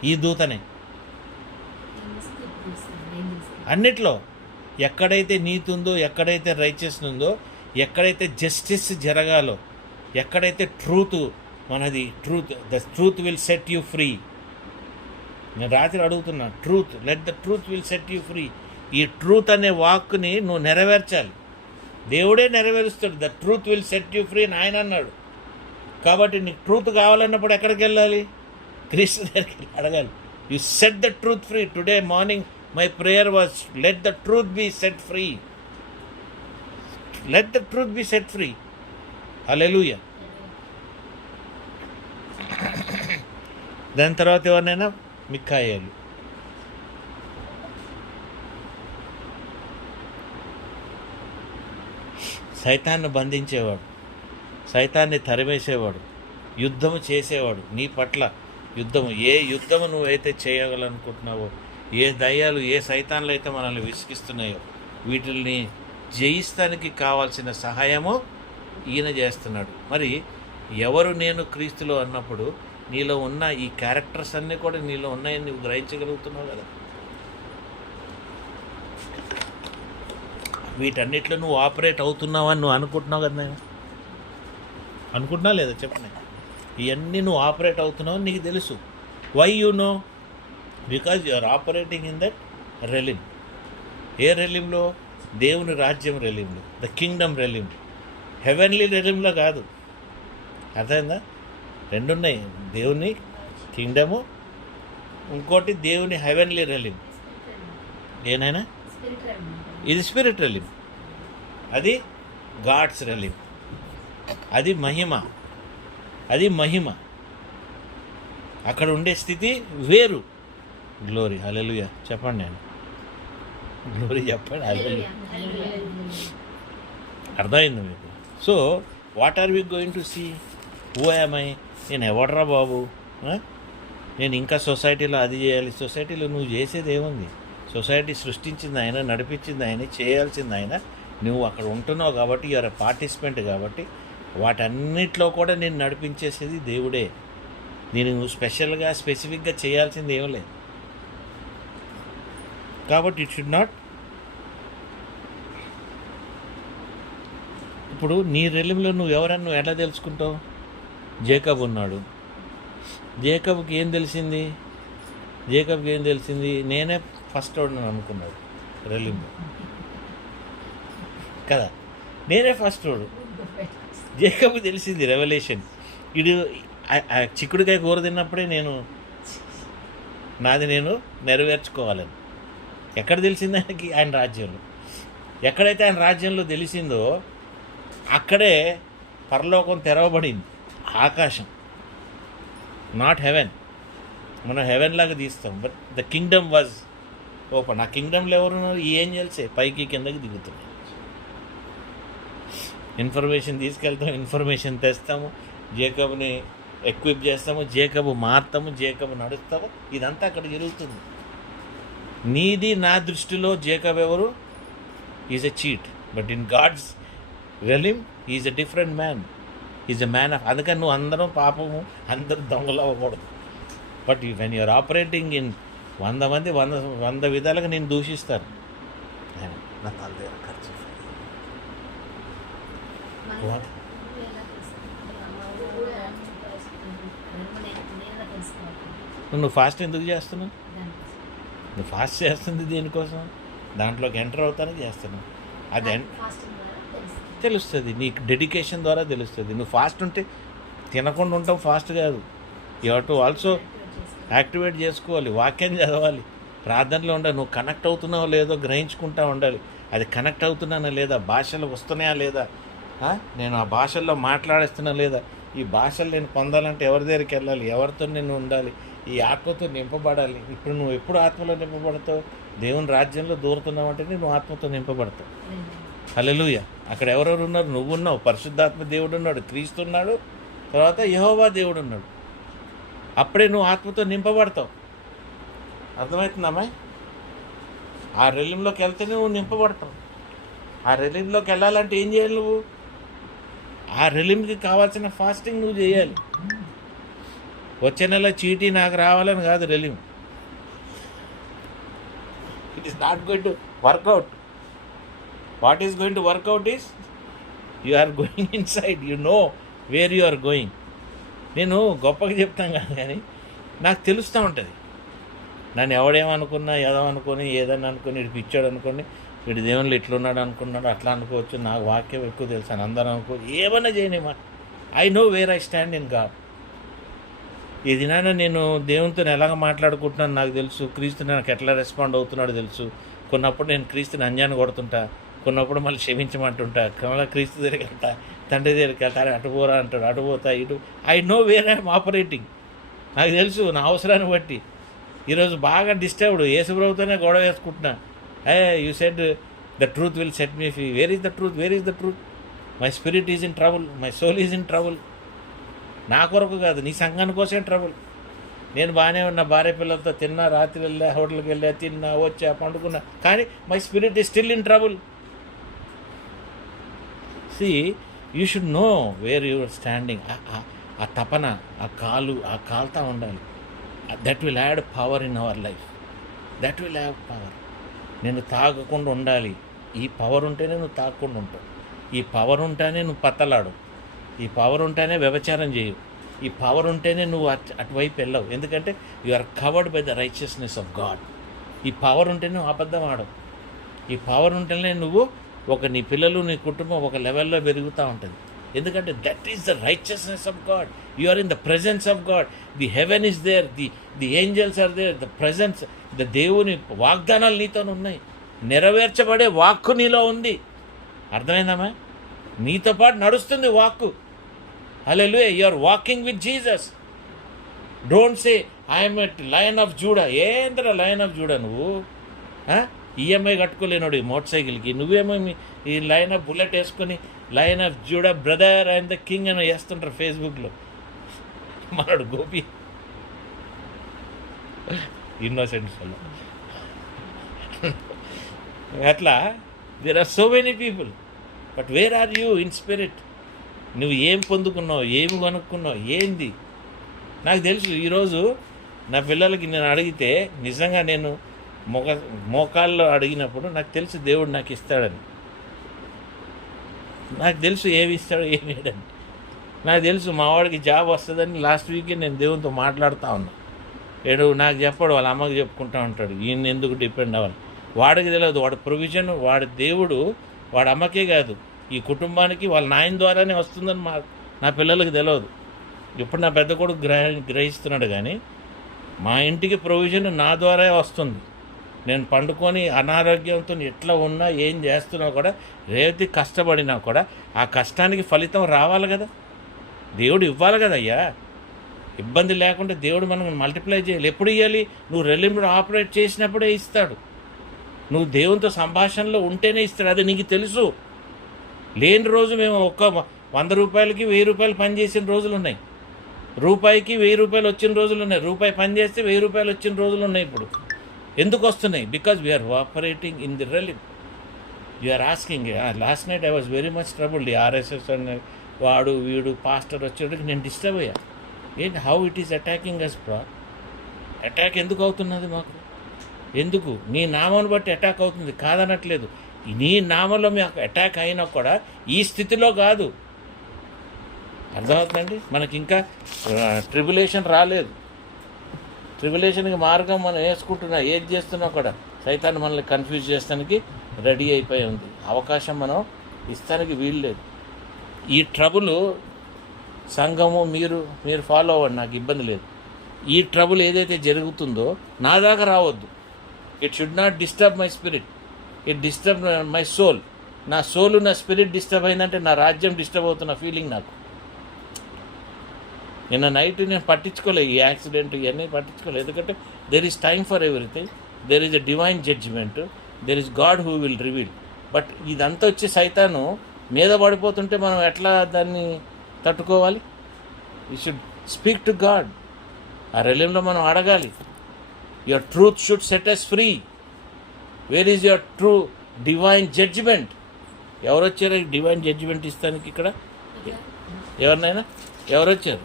ఈ దూతనే. అన్నిట్లో ఎక్కడైతే నీతి ఉందో, ఎక్కడైతే రైచియస్నెస్ ఉందో, ఎక్కడైతే జస్టిస్ జరగాలో, ఎక్కడైతే ట్రూత్ మనది, the truth will set you free. నేను రాత్రి అడుగుతున్నా, truth, let the truth will set you free. ఈ ట్రూత్ అనే వాక్ని నువ్వు నెరవేర్చాలి. దేవుడే నెరవేరుస్తాడు. The truth will set you free అని ఆయన అన్నాడు. కాబట్టి నీకు ట్రూత్ కావాలన్నప్పుడు ఎక్కడికి వెళ్ళాలి? క్రీస్తు దగ్గరికి అడగాలి. You set the truth free. Today morning my prayer was let the truth be set free. Let the truth be set free. Hallelujah. దాని తర్వాత ఎవరినైనా? మిఖాయేలు. సైతాన్ని బంధించేవాడు, సైతాన్ని తరిమేసేవాడు, యుద్ధము చేసేవాడు నీ పట్ల. యుద్ధము, ఏ యుద్ధము నువ్వైతే చేయగలనుకుంటున్నావో, ఏ దయ్యాలు, ఏ సైతాన్లు అయితే మనల్ని విసిగిస్తున్నాయో వీటిల్ని జయిస్తానికి కావాల్సిన సహాయము ఈయన చేస్తున్నాడు. మరి ఎవరు నేను క్రీస్తులో అన్నప్పుడు నీలో ఉన్న ఈ క్యారెక్టర్స్ అన్నీ కూడా నీలో ఉన్నాయని నువ్వు గ్రహించగలుగుతున్నావు కదా. వీటన్నిటిలో నువ్వు ఆపరేట్ అవుతున్నావని నువ్వు అనుకుంటున్నావు కదా. నేను అనుకుంటున్నా లేదా చెప్పిన? ఇవన్నీ నువ్వు ఆపరేట్ అవుతున్నావు నీకు తెలుసు. Why you know? Because you are operating in that realm. ఏ రెలిమ్లో? దేవుని రాజ్యం రెలిమ్లో, ద కింగ్డమ్ రెలిమ్. హెవెన్లీ రెలిమ్లో కాదు. అర్థమైందా? రెండున్నాయి. దేవుని కింగ్డము, ఇంకోటి దేవుని హెవెన్లీ రెలిం. ఏనైనా స్పిరిట్ రెల్మ్. ఇది స్పిరిట్ రెలిం, అది గాడ్స్ రెలిం, అది మహిమ, అది మహిమ. అక్కడ ఉండే స్థితి వేరు. గ్లోరీ. హల్లెలూయా చెప్పండి. నేను గ్లోరీ చెప్పండి. హల్లెలూయా. అర్థమైంది మీకు? So what are we going to see? Who am I? నేను ఎవడరా బాబు? నేను ఇంకా సొసైటీలో అది చేయాలి. సొసైటీలో నువ్వు చేసేది ఏముంది? సొసైటీ సృష్టించింది ఆయన, నడిపించింది ఆయన, చేయాల్సింది ఆయన. నువ్వు అక్కడ ఉంటున్నావు కాబట్టి, యూఆర్ ఎ పార్టిసిపెంట్ కాబట్టి, వాటన్నిటిలో కూడా నేను నడిపించేసేది దేవుడే. నేను నువ్వు స్పెషల్గా స్పెసిఫిక్గా చేయాల్సింది ఏం లేదు. కాబట్టి ఇట్ షుడ్ నాట్. ఇప్పుడు నీ రెలింలో నువ్వు ఎవరన్నా నువ్వు ఎలా తెలుసుకుంటావు? జేకబ్ ఉన్నాడు. జేకబ్కి ఏం తెలిసింది? నేనే ఫస్ట్ వాడిని అనుకున్నాడు రెలింలో కదా. నేనే ఫస్ట్ వాడు. జేకబ్కి తెలిసింది రెవల్యూషన్. ఇది చిక్కుడుకాయ కూర తిన్నప్పుడే నాది నేను నెరవేర్చుకోవాలని. ఎక్కడ తెలిసింది ఆయనకి? ఆయన రాజ్యంలో. ఎక్కడైతే ఆయన రాజ్యంలో తెలిసిందో అక్కడే పరలోకం తెరవబడింది. ఆకాశం, నాట్ హెవెన్. మనం హెవెన్ లాగా తీస్తాం, but the kingdom was open. ఆ కింగ్డమ్లో ఎవరున్నారు? ఈ ఏంజల్సే పైకి కిందకి దిగుతున్నాయి. ఇన్ఫర్మేషన్ తీసుకెళ్తాము, ఇన్ఫర్మేషన్ తెస్తాము, జేకబ్ని ఎక్విప్ చేస్తాము, జేకబ్ మారుతాము, జేకబ్ నడుస్తాము. ఇదంతా అక్కడ జరుగుతుంది. నీది నా దృష్టిలో జేకబ్ ఎవరు? Is a cheat. But in God's realm is a different man. Is a man of. అందుకని నువ్వు అందరం పాపము, అందరూ దొంగలు అవ్వకూడదు. But when you're operating in 100 మంది 100 విధాలుగా నేను దూషిస్తాను. నా తల దగ్గర ఖర్చు నువ్వు ఫాస్ట్ ఎందుకు చేస్తున్నావు? నువ్వు ఫాస్ట్ చేస్తుంది దేనికోసం? దాంట్లోకి ఎంటర్ అవుతానికి చేస్తున్నావు. అది తెలుస్తుంది, నీకు డెడికేషన్ ద్వారా తెలుస్తుంది. నువ్వు ఫాస్ట్ ఉంటే తినకుండా ఉంటావు, ఫాస్ట్ కాదు. You have to also activate చేసుకోవాలి, వాక్యం చదవాలి, ప్రార్థనలో ఉండాలి. నువ్వు కనెక్ట్ అవుతున్నావో లేదో గ్రహించుకుంటూ ఉండాలి. అది కనెక్ట్ అవుతున్నానా లేదా? భాషలు వస్తున్నాయా లేదా? నేను ఆ భాషల్లో మాట్లాడేస్తున్నా లేదా? ఈ భాషలు నేను పొందాలంటే ఎవరి దగ్గరికి వెళ్ళాలి? ఎవరితో నేను ఉండాలి? ఈ ఆత్మతో నింపబడాలి. ఇప్పుడు నువ్వు ఎప్పుడు ఆత్మలో నింపబడతావు? దేవుని రాజ్యంలో దూరుతున్నావంటేనే నువ్వు ఆత్మతో నింపబడతావు. హల్లెలూయా. అక్కడ ఎవరెవరు ఉన్నారు? నువ్వు ఉన్నావు, పరిశుద్ధాత్మ దేవుడు ఉన్నాడు, క్రీస్తు ఉన్నాడు, తర్వాత యెహోవా దేవుడు ఉన్నాడు. అప్పుడే నువ్వు ఆత్మతో నింపబడతావు. అర్థమవుతుందమ్మా? ఆ రెలింలోకి వెళ్తేనే నువ్వు నింపబడతావు. ఆ రెలింలోకి వెళ్ళాలంటే ఏం చేయాలి? నువ్వు ఆ రెలింకి కావాల్సిన ఫాస్టింగ్ నువ్వు చేయాలి. వచ్చే నెల చీటీ నాకు రావాలని కాదు realm. It is not going to work out. What is going to work out is you are going inside. You know where you are going. నేను గొప్పగా చెప్తాను కాదు, కానీ నాకు తెలుస్తూ ఉంటుంది. నన్ను ఎవడేమనుకున్నా, ఏదనుకొని ఏదన్నా అనుకుని వీడికి ఇచ్చాడు అనుకోండి, వీడి దేవుళ్ళు ఇట్లున్నాడు అనుకున్నాడు, అట్లా అనుకోవచ్చు. నాకు వాక్యం ఎక్కువ తెలుసు అని అందరూ అనుకో, ఏమన్నా చేయనేమా. I know where I stand in God. ఈ దినాన నేను దేవునితో ఎలాగ మాట్లాడుకుంటున్నాను నాకు తెలుసు. క్రీస్తు నాకు ఎట్లా రెస్పాండ్ అవుతున్నాడో తెలుసు. కొన్నప్పుడు నేను క్రీస్తుని అంజాన్ని కొడుతుంటా, కొన్నప్పుడు మళ్ళీ క్షమించమంటుంటా, మళ్ళీ క్రీస్తు దగ్గరికి వెళ్తా, తండ్రి దగ్గరికి వెళ్తా, అటుపోరా అంటాడు, అటుపోతా ఇటు. I know where I'm operating. నాకు తెలుసు నా అవసరాన్ని బట్టి. ఈరోజు బాగా డిస్టర్బ్డ్, యేసుప్రభుతోనే గొడవ వేసుకుంటున్నా. You said the truth will set me free. Where is the truth? Where is the truth? My spirit is in trouble, my soul is in trouble. నా కొరకు కాదు, నీ సంఘాని కోసమే ట్రబుల్. నేను బాగానే ఉన్నా, భార్య పిల్లలతో తిన్నా, రాత్రి వెళ్ళా, హోటల్కి వెళ్ళా, తిన్నా, వచ్చా, పండుకున్నా, కానీ my spirit is still in trouble. See you should know where you're standing. ఆ తపన, ఆ కాలుతా ఉండాలి. That will add power in our life. That will have power. నేను తాగకుండా ఉండాలి. ఈ పవర్ ఉంటేనే నువ్వు తాగకుండా ఉంటావు. ఈ పవర్ ఉంటేనే నువ్వు పత్తలాడు. ఈ పవర్ ఉంటేనే వ్యభిచారం చేయవు. ఈ పవర్ ఉంటేనే నువ్వు అటువైపు వెళ్ళవు. ఎందుకంటే you are covered by the righteousness of God. ఈ పవర్ ఉంటేనే నువ్వు అబద్ధం ఆడవు. ఈ పవర్ ఉంటేనే నువ్వు నీ పిల్లలు, నీ కుటుంబం ఒక లెవెల్లో పెరుగుతూ ఉంటుంది. ఎందుకంటే that is the righteousness of God. You are in the presence of God. The heaven is there, the angels are there, the presence, the దేవుని వాగ్దానాలు నీతో ఉన్నాయి. నెరవేర్చబడే వాక్కు నీలో ఉంది. అర్థమైందమ్మా? నీతో పాటు నడుస్తుంది వాక్కు. Hallelujah. You are walking with Jesus. Don't say I'm at lion of Judah. ఏంద్ర లయన్ ఆఫ్ జూడా నువ్వు? ఈఎంఐ కట్టుకోలేనోడు ఈ మోటార్ సైకిల్కి, నువ్వేమో ఈ లైన్ ఆఫ్ బుల్లెట్ వేసుకొని line of Judah brother and the king అని వేస్తుంటారు ఫేస్బుక్లో. మనడు గోపి ఇన్నోసెంట్స్ వల్ల అట్లా there are so many people. But where are you in spirit? నువ్వు ఏం పొందుకున్నావు, ఏమి కొనుక్కున్నావు, ఏంది? నాకు తెలుసు. ఈరోజు నా పిల్లలకి నేను అడిగితే నిజంగా నేను మోకాల్లో అడిగినప్పుడు నాకు తెలుసు దేవుడు నాకు ఇస్తాడని. నాకు తెలుసు ఏమి ఇస్తాడో ఏమి ఇవ్వడని. నాకు తెలుసు మా వాడికి జాబ్ వస్తుందని. లాస్ట్ వీకే నేను దేవునితో మాట్లాడుతూ ఉన్నా. ఏడు నాకు చెప్పాడు, వాళ్ళ అమ్మకి చెప్పుకుంటూ ఉంటాడు, ఈయన ఎందుకు డిపెండ్ అవ్వాలి. వాడికి తెలియదు వాడి ప్రొవిజన్, వాడి దేవుడు వాడి అమ్మకే కాదు ఈ కుటుంబానికి వాళ్ళ నాయన ద్వారానే వస్తుందని నా పిల్లలకి తెలియదు. ఇప్పుడు నా పెద్ద కొడుకు గ్రహిస్తున్నాడు. కానీ మా ఇంటికి ప్రొవిజన్ నా ద్వారా వస్తుంది. నేను పండుకొని అనారోగ్యంతో ఎట్లా ఉన్నా, ఏం చేస్తున్నా కూడా, రేవతి కష్టపడినా కూడా ఆ కష్టానికి ఫలితం రావాలి కదా, దేవుడు ఇవ్వాలి కదా అయ్యా. ఇబ్బంది లేకుండా దేవుడు మనం మల్టిప్లై చేయాలి. ఎప్పుడు ఇవ్వాలి? నువ్వు రెలింపుడు ఆపరేట్ చేసినప్పుడే ఇస్తాడు. నువ్వు దేవునితో సంభాషణలో ఉంటేనే ఇస్తాడు. అది నీకు తెలుసు. లేని రోజు మేము ఒక్క 100 రూపాయలకి 1000 రూపాయలు పని చేసిన రోజులు ఉన్నాయి. రూపాయికి 1000 రూపాయలు వచ్చిన రోజులు ఉన్నాయి. రూపాయి పని చేస్తే 1000 రూపాయలు వచ్చిన రోజులు ఉన్నాయి. ఇప్పుడు ఎందుకు వస్తున్నాయి? Because we are operating in the realm. You are asking. Last night I was very much troubled. ఈ ఆర్ఎస్ఎస్ అని వాడు వీడు పాస్టర్ వచ్చేటికి నేను డిస్టర్బ్ అయ్యా. ఏంటి how it is attacking us bro? Attack ఎందుకు అవుతున్నది మాకు? ఎందుకు? నీ నామాన్ని బట్టి అటాక్ అవుతుంది, కాదనట్లేదు. నీ నామంలో మాకు అటాక్ అయినా కూడా ఈ స్థితిలో కాదు. అర్థమవుతుందండి? మనకి ఇంకా ట్రిబులేషన్ రాలేదు. ట్రిబులేషన్కి మార్గం మనం వేసుకుంటున్నా, ఏది చేస్తున్నా కూడా సైతాన్ని మనల్ని కన్ఫ్యూజ్ చేస్తానికి రెడీ అయిపోయి ఉంది. అవకాశం మనం ఇస్తానికి వీలు లేదు. ఈ ట్రబుల్ సంఘము మీరు ఫాలో అవ్వండి, నాకు ఇబ్బంది లేదు. ఈ ట్రబుల్ ఏదైతే జరుగుతుందో నా దాకా రావద్దు. It should not disturb my spirit. It disturb my soul. నా సోలు నా స్పిరిట్ డిస్టర్బ్ అయిందంటే నా రాజ్యం డిస్టర్బ్ అవుతున్న ఫీలింగ్ నాకు. నిన్న నైట్ నేను పట్టించుకోలేదు, ఈ యాక్సిడెంట్ ఇవన్నీ పట్టించుకోలేదు. ఎందుకంటే there is time for everything. There is a divine judgement. There is God who will reveal. But ఇదంతా వచ్చి సైతాను మీద పడిపోతుంటే మనం ఎట్లా దాన్ని తట్టుకోవాలి? You should speak to God. ఆ రెలింలో మనం అడగాలి. Your truth should set us free. Where is your true divine judgement? ఎవరు వచ్చారు డివైన్ జడ్జిమెంట్ ఇస్తానికి ఇక్కడ? ఎవరినైనా ఎవరు వచ్చారు?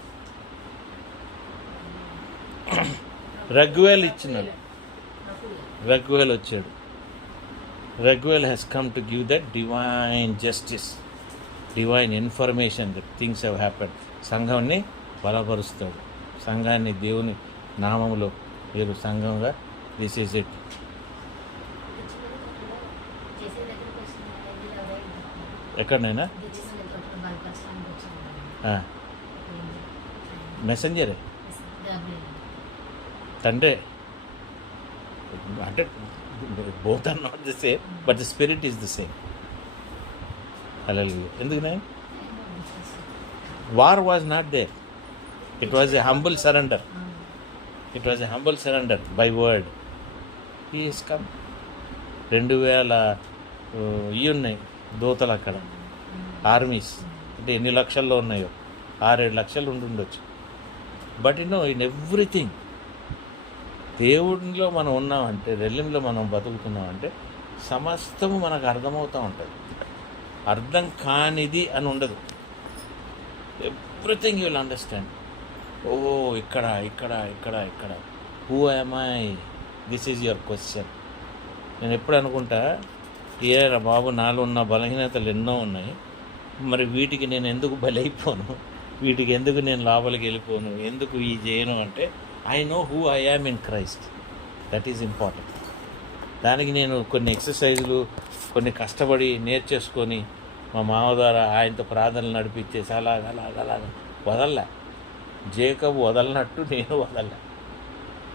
రఘువేల్ ఇచ్చినాడు. రఘువేల్ వచ్చాడు. Raguel has come to give that divine justice, divine information that things have happened. సంఘాన్ని బలపరుస్తాడు. సంఘాన్ని దేవుని నామంలో మీరు సంఘంగా దిస్ ఈజ్ ఇట్. ఎక్కడనైనా మెసెంజరే అంటే both are not the same, but the spirit is the same. Hallelujah. ఎందుకనే? War was not there. It was a humble surrender. It was a humble surrender by word. He is come. 2000 ఇవి ఉన్నాయి దూతలు అక్కడ, ఆర్మీస్. అంటే ఎన్ని లక్షల్లో ఉన్నాయో, 6-7 లక్షలు ఉండుండొచ్చు. బట్ ఇన్ ఎవ్రీథింగ్ దేవుడిలో మనం ఉన్నామంటే, రెల్లింలో మనం బతుకుతున్నామంటే సమస్తము మనకు అర్థమవుతూ ఉంటుంది. అర్థం కానిది అని ఉండదు. Everything you will understand. ఓ ఇక్కడ ఇక్కడ ఇక్కడ ఇక్కడ who am I? This is your question. నేను ఎప్పుడు అనుకుంటా, ఏరా బాబు, నాలో ఉన్న బలహీనతలు ఎన్నో ఉన్నాయి, మరి వీటికి నేను ఎందుకు బలైపోను, వీటికి ఎందుకు నేను లోపలికి వెళ్ళిపోను, ఎందుకు ఈ చేయను అంటే I know who I am in Christ. That is important. దానికి నేను కొన్ని ఎక్సర్సైజులు కొన్ని కష్టపడి నేర్చేసుకొని మా మామ ద్వారా ఆయనతో ప్రార్థనలు నడిపించేసి అలాగ వదల్లా. జేకబ్ వదలనట్టు నేను వదల్లా.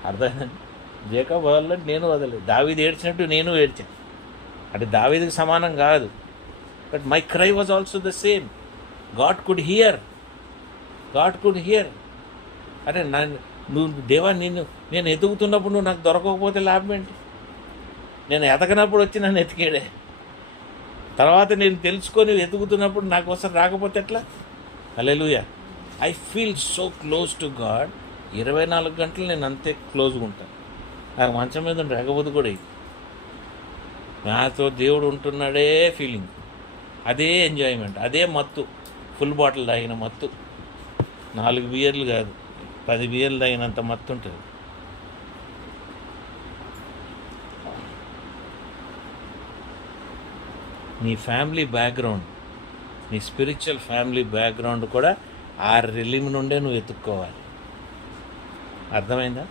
అర్థమైందండి? జేకబ్ వదలనట్టు నేను వదలలేదు. దావీదు ఏడ్చినట్టు నేను ఏడ్చాను. అంటే దావీదుకి సమానం కాదు, but my cry was also the same. God could hear. అరే నువ్వు దేవా, నేను ఎదుగుతున్నప్పుడు నువ్వు నాకు దొరకకపోతే లాభం ఏంటి? నేను ఎదగనప్పుడు వచ్చి నన్ను ఎతికాడే. తర్వాత నేను తెలుసుకొని ఎదుగుతున్నప్పుడు నా కోసం రాకపోతే ఎట్లా? Hallelujah. I feel so close to God. 24 గంటలు నేను అంతే క్లోజ్గా ఉంటాను. నాకు మంచం మీద లేకపోతే కూడా ఇది నాతో దేవుడు ఉంటున్నాడే ఫీలింగ్. అదే ఎంజాయ్మెంట్, అదే మత్తు. ఫుల్ బాటిల్ తాగిన మత్తు. 4 బియర్లు కాదు, 10 బియర్లు తాగినంత మత్తు ఉంటుంది. నీ ఫ్యామిలీ బ్యాక్గ్రౌండ్, నీ స్పిరిచువల్ ఫ్యామిలీ బ్యాక్గ్రౌండ్ కూడా ఆ రెలిమ్ నుండే నువ్వు ఎత్తుక్కోవాలి. అర్థమైందా?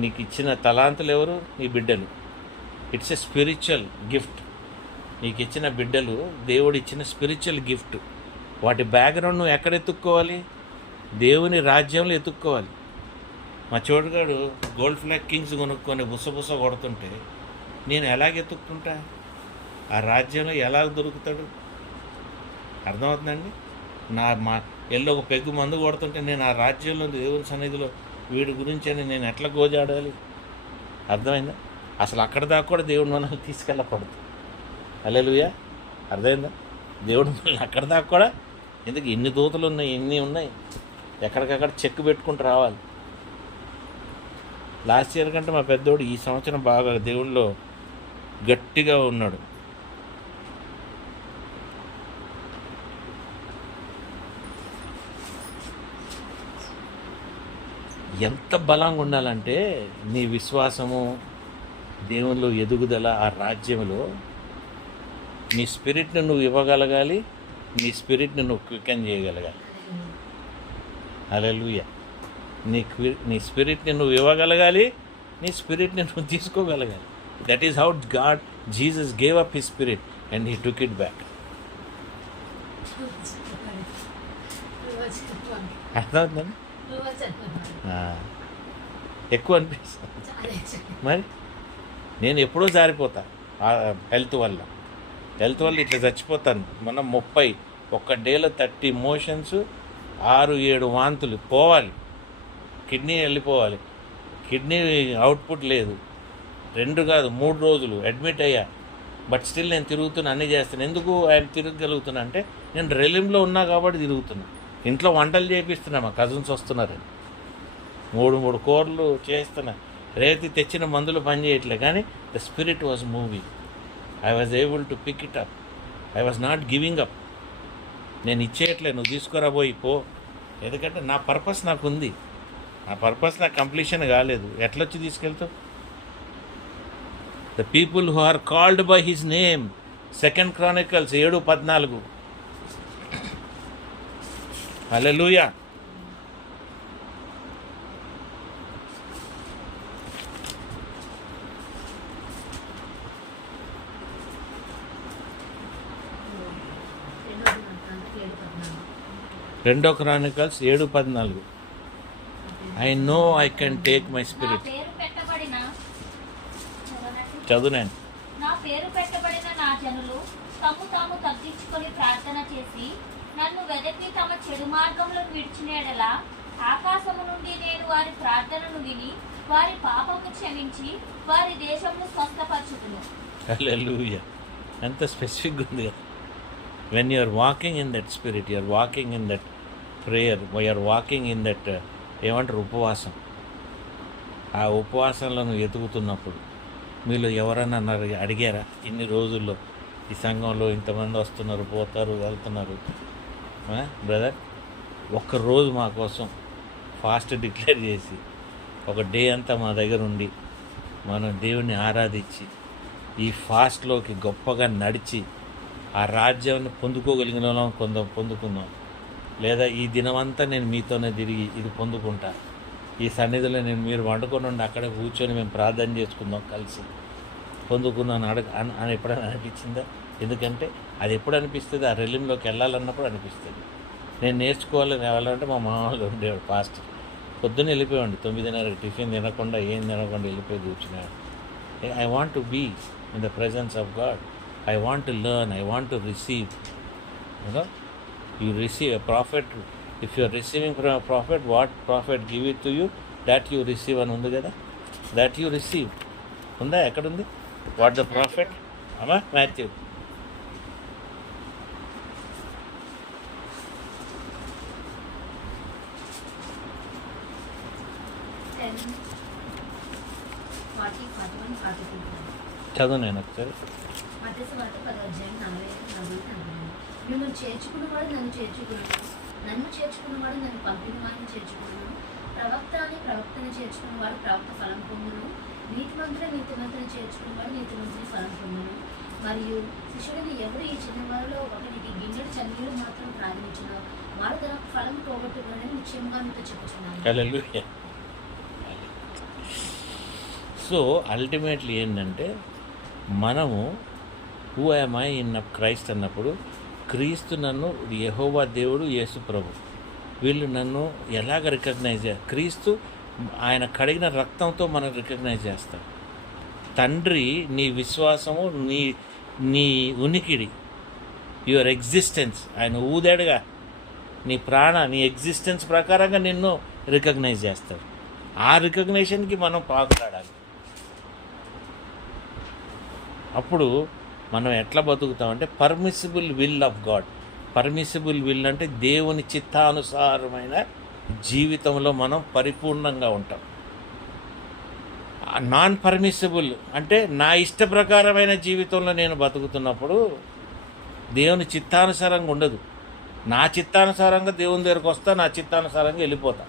నీకు ఇచ్చిన తలాంతులు ఎవరు? నీ బిడ్డలు. It's a spiritual gift. నీకు ఇచ్చిన బిడ్డలు దేవుడు ఇచ్చిన స్పిరిచువల్ గిఫ్ట్. వాటి బ్యాక్గ్రౌండ్ నువ్వు ఎక్కడ ఎత్తుక్కోవాలి? దేవుని రాజ్యంలో ఎత్తుక్కోవాలి. మా చోటుగాడు గోల్డ్ ఫ్లాగ్ కింగ్స్ కొనుక్కొని బుసబుస కొడుతుంటే నేను ఎలాగ ఎత్తుక్కుంటా? ఆ రాజ్యంలో ఎలా దొరుకుతాడు? అర్థమవుతుందండి? మా ఎల్లో ఒక పెగ్గు మందు కొడుతుంటే నేను ఆ రాజ్యంలో దేవుని సన్నిధిలో వీడి గురించి అని నేను ఎట్లా గోజాడాలి? అర్థమైందా? అసలు అక్కడ దాకా కూడా దేవుడు మనల్ని తీసుకెళ్ళకూడదు. హల్లెలూయా. అర్థమైందా? దేవుడు మనల్ని అక్కడ దాకా కూడా, ఎందుకు ఎన్ని దూతలు ఉన్నాయి, ఎన్ని ఉన్నాయి, ఎక్కడికక్కడ చెక్ పెట్టుకుంటూ రావాలి. లాస్ట్ ఇయర్ కంటే మా పెద్దోడు ఈ సంవత్సరం బాగా దేవుళ్ళలో గట్టిగా ఉన్నాడు. ఎంత బలంగా ఉండాలంటే నీ విశ్వాసము, దేవునిలో ఎదుగుదల, ఆ రాజ్యంలో నీ స్పిరిట్ని నువ్వు ఇవ్వగలగాలి, నీ స్పిరిట్ని నువ్వు క్వికెన్ చేయగలగాలి. హల్లెలూయా. నీ స్పిరిట్ని నువ్వు ఇవ్వగలగాలి, నీ స్పిరిట్ని నువ్వు తీసుకోగలగాలి. That is how God, Jesus gave up his spirit and he took it back. అర్థమవుతుందండి? ఎక్కువ అనిపిస్తుంది. మరి నేను ఎప్పుడో జారిపోతా హెల్త్ వల్ల ఇట్లా చచ్చిపోతాను. మనం 31 డేలో 30 మోషన్స్, 6-7 వాంతులు పోవాలి, కిడ్నీ వెళ్ళిపోవాలి, కిడ్నీ అవుట్పుట్ లేదు. 2 కాదు 3 రోజులు అడ్మిట్ అయ్యా. బట్ స్టిల్ నేను తిరుగుతున్నా, అన్నీ చేస్తాను. ఎందుకు ఆయన తిరగలుగుతున్నా అంటే నేను రెలింలో ఉన్నా కాబట్టి తిరుగుతున్నా. ఇంట్లో వంటలు చేపిస్తున్నా, మా కజిన్స్ వస్తున్నారు, 3 కూరలు చేస్తున్నా. రేవతి తెచ్చిన మందులు పనిచేయట్లే, కానీ the spirit was moving. I was able to pick it up. I was not giving up. నేను ఇచ్చేయట్లే, నువ్వు తీసుకురా పోయి పో. ఎందుకంటే నా పర్పస్ నాకు ఉంది. నా పర్పస్ నాకు కంప్లీషన్ కాలేదు. ఎట్లొచ్చి తీసుకెళ్తావు? The people who are called by his name, 2 Chronicles 7:14. Hallelujah. రెండో Chronicles 7:14. I know I can take my spirit. చదువు నేను. నా పేరు పెట్టబడిన నా జనులు తమ్ము తాము తగ్గించుకొని ప్రార్థన చేసి నన్ను వెదకి తమ చెడు మార్గంలో విడిచిన యెడల ఆకాశము నుండి నేను వారి ప్రార్థనను విని వారి పాపము క్షమించి వారి దేశమును స్వస్థపరచుదును. హల్లెలూయా. ఎంత స్పెసిఫిక్గా ఉంది కదా. When you are walking in that spirit, you are walking in that prayer, you are walking in that ఏమంటారు ఉపవాసం. ఆ ఉపవాసంలో నువ్వు ఎదుగుతున్నప్పుడు మీలో ఎవరన్నా అడిగారా ఇన్ని రోజుల్లో ఈ సంఘంలో ఇంతమంది వస్తున్నారు, పోతారు, వెళ్తున్నారు, బ్రదర్ ఒక్కరోజు మా కోసం ఫాస్ట్ డిక్లేర్ చేసి ఒక డే అంతా మా దగ్గర ఉండి మనం దేవుణ్ణి ఆరాధించి ఈ ఫాస్ట్లోకి గొప్పగా నడిచి ఆ రాజ్యాన్ని పొందుకోగలిగిన వాళ్ళం కొంత పొందుకుందాం. లేదా ఈ దినమంతా నేను మీతోనే తిరిగి ఇది పొందుకుంటా, ఈ సన్నిధిలో నేను మీరు వండుకొని ఉండి అక్కడే కూర్చొని మేము ప్రార్థన చేసుకుందాం, కలిసి పొందుకుందాం అని ఎప్పుడైనా అనిపించిందా? ఎందుకంటే అది ఎప్పుడు అనిపిస్తుంది, ఆ రెలింలోకి వెళ్ళాలన్నప్పుడు అనిపిస్తుంది. నేను నేర్చుకోవాలని వెళ్ళాలంటే మా మామూలు ఉండేవాడు పాస్టర్, పొద్దున్న వెళ్ళిపోయాడు 9:30 టిఫిన్ తినకుండా ఏం తినకుండా వెళ్ళిపోయి కూర్చున్నాడు. I want to be in the presence of God. I want to learn, I want to receive. You receive a prophet. If you are receiving from a prophet, what prophet give it to you, that you receive అని ఉంది కదా. దాట్ యూ రిసీవ్ ఉందా? ఎక్కడుంది? వాట్ ద ప్రాఫిట్ అమ్మా? మాథ్యూ చదువు నేను ఒకసారి. మిమ్మల్ని చేర్చుకున్నవాడు నన్ను చేర్చుకున్నాను, నన్ను చేర్చుకున్నవాడు నన్ను పంపిన వాడిని చేర్చుకున్నాను. ప్రవక్త అని ప్రవక్తని చేర్చుకున్నవాడు ప్రవక్త ఫలం పొందును, నీతిమంతుని చేర్చుకున్నవాడు నీతిమంతుని ఫలం పొందును. మరియు శిష్యుడిని ఎవరు ఈ చిన్నవారిలో ఒకరికి గిన్నెడు చన్నీళ్ళు మాత్రం ప్రారంభించిన వాడు తన ఫలం పోగొట్టుకుని నిశ్చయంగా మీతో చెప్పుచున్నాను. హల్లెలూయా. సో అల్టిమేట్లీ ఏంటంటే, మనము who am I in Christ అన్నప్పుడు, క్రీస్తు నన్ను, యెహోవా దేవుడు, యేసు ప్రభు, వీళ్ళు నన్ను ఎలాగ రికగ్నైజ్ చేయాలి? క్రీస్తు ఆయన కడిగిన రక్తంతో మనం రికగ్నైజ్ చేస్తాం. తండ్రి నీ విశ్వాసము, నీ ఉనికిడి, యువర్ ఎగ్జిస్టెన్స్, ఆయన ఊదాడుగా నీ నీ ఎగ్జిస్టెన్స్ ప్రకారంగా నిన్ను రికగ్నైజ్ చేస్తాడు. ఆ రికగ్నేషన్కి మనం పాకులాడాలి. అప్పుడు మనం ఎట్లా బతుకుతామంటే permissible will of God. Permissible will అంటే దేవుని చిత్తానుసారమైన జీవితంలో మనం పరిపూర్ణంగా ఉంటాం. నాన్ పర్మిసిబుల్ అంటే నా ఇష్ట ప్రకారమైన జీవితంలో నేను బతుకుతున్నప్పుడు దేవుని చిత్తానుసారంగా ఉండదు. నా చిత్తానుసారంగా దేవుని దగ్గరకు వస్తా, నా చిత్తానుసారంగా వెళ్ళిపోతా.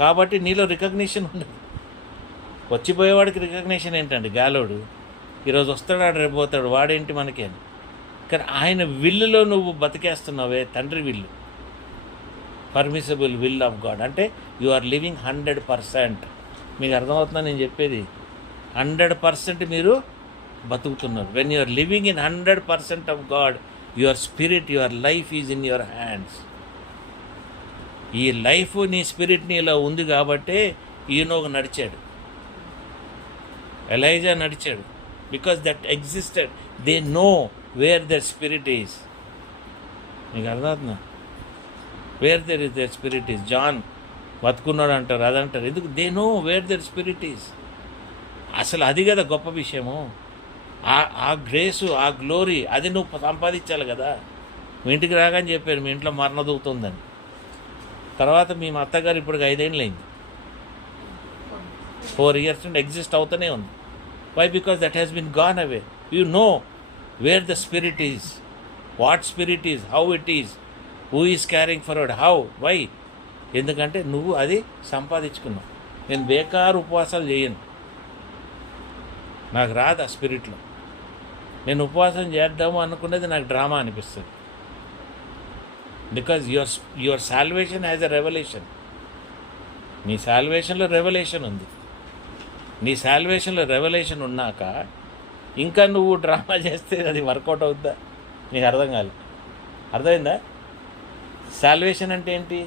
కాబట్టి నీలో రికగ్నిషన్ ఉండదు. వచ్చిపోయేవాడికి రికగ్నిషన్ ఏంటండి? గాలోడు ఈరోజు వస్తాడు, రేపు పోతాడు, వాడేంటి మనకి అని. కానీ ఆయన విల్లులో నువ్వు బతికేస్తున్నావే, తండ్రి will, permissible will of God అంటే యు ఆర్ లివింగ్ 100%. మీకు అర్థమవుతుందా నేను చెప్పేది? 100% మీరు బతుకుతున్నారు. When you are living in 100% of God, your spirit, your life is in your hands. ఈ లైఫ్ నీ స్పిరిట్ నీలో ఉంది కాబట్టే ఈనోగు నడిచాడు, ఎలైజా నడిచాడు. Because that existed, they know where their spirit is. మీకు అర్థమవుతుందా? Where there is their spirit is. John బతుకున్నాడు అంటారు, అదంటారు. ఎందుకు? They know where their spirit is. అసలు అది కదా గొప్ప విషయము. ఆ గ్రేసు, ఆ గ్లోరీ, అది నువ్వు సంపాదించాలి కదా. మీ ఇంటికి రాగానే చెప్పారు మీ ఇంట్లో మరణ దూకుతుందని. తర్వాత మీ అత్తగారు ఇప్పుడు 5 ఏళ్ళు అయింది, 4 years నుండి ఎగ్జిస్ట్ అవుతూనే ఉంది. Why? Because that has been gone away. You know where the spirit is, what spirit is, how it is, who is carrying forward, how, why. ఎందుకంటే నువ్వు అది సంపాదించుకున్నావు. నేను బేకారు ఉపవాసాలు చేయను, నాకు రాదు ఆ స్పిరిట్లో. నేను ఉపవాసం చేద్దాము అనుకునేది నాకు డ్రామా అనిపిస్తుంది. Because your salvation has a revolution. నీ సాల్వేషన్లో రెవల్యూషన్ ఉంది. నీ సాల్వేషన్లో రెవల్యూషన్ ఉన్నాక ఇంకా నువ్వు డ్రామా చేస్తే అది వర్కౌట్ అవుద్దా? నీకు అర్థం కాదు. అర్థమైందా? సాల్వేషన్ అంటే ఏంటి?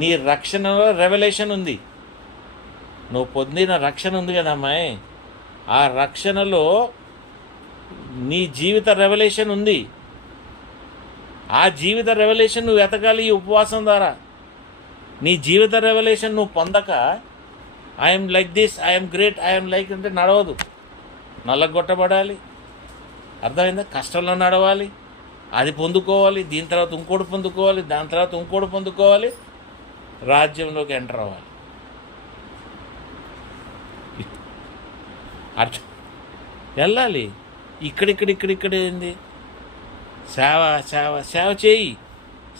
నీ రక్షణలో రెవల్యూషన్ ఉంది. నువ్వు పొందిన రక్షణ ఉంది కదా అమ్మాయి, ఆ రక్షణలో నీ జీవిత రెవల్యూషన్ ఉంది. ఆ జీవిత రెవల్యూషన్ నువ్వు ఎతకాలి ఈ ఉపవాసం ద్వారా. నీ జీవిత రెవల్యూషన్ నువ్వు పొందక I'm like this, I'm great, I'm like అంటే నడవదు. నల్లగొట్టబడాలి. అర్థమైందా? కష్టంలో నడవాలి, అది పొందుకోవాలి, దీని తర్వాత ఇంకోటి పొందుకోవాలి, దాని తర్వాత ఇంకోటి పొందుకోవాలి, రాజ్యంలోకి ఎంటర్ అవ్వాలి. అర్థం వెళ్ళాలి. ఇక్కడ ఏంది? సేవ సేవ సేవ చేయి.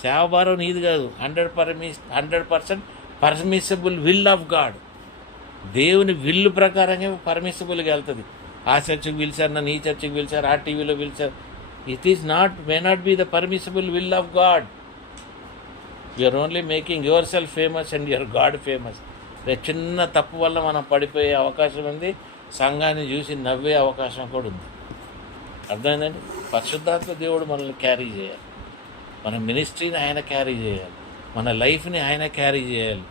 సేవ భారం నీది కాదు. 100% పర్మిసిబుల్ విల్ ఆఫ్ గాడ్. దేవుని విల్లు ప్రకారంగా పర్మిసిబుల్గా వెళ్తుంది. ఆ చర్చికి పిలిచారు, నన్ను ఈ చర్చికి పిలిచారు, ఆ టీవీలో పిలిచారు. It is may not be the permissible will of God. You are only making yourself famous and your God famous. చిన్న తప్పు వల్ల మనం పడిపోయే అవకాశం ఉంది. సంఘాన్ని చూసి నవ్వే అవకాశం కూడా ఉంది. అర్థమైందండి? పరిశుద్ధాత్మ దేవుడు మనల్ని క్యారీ చేయాలి, మన మినిస్ట్రీని ఆయన క్యారీ చేయాలి, మన లైఫ్ని ఆయన క్యారీ చేయాలి,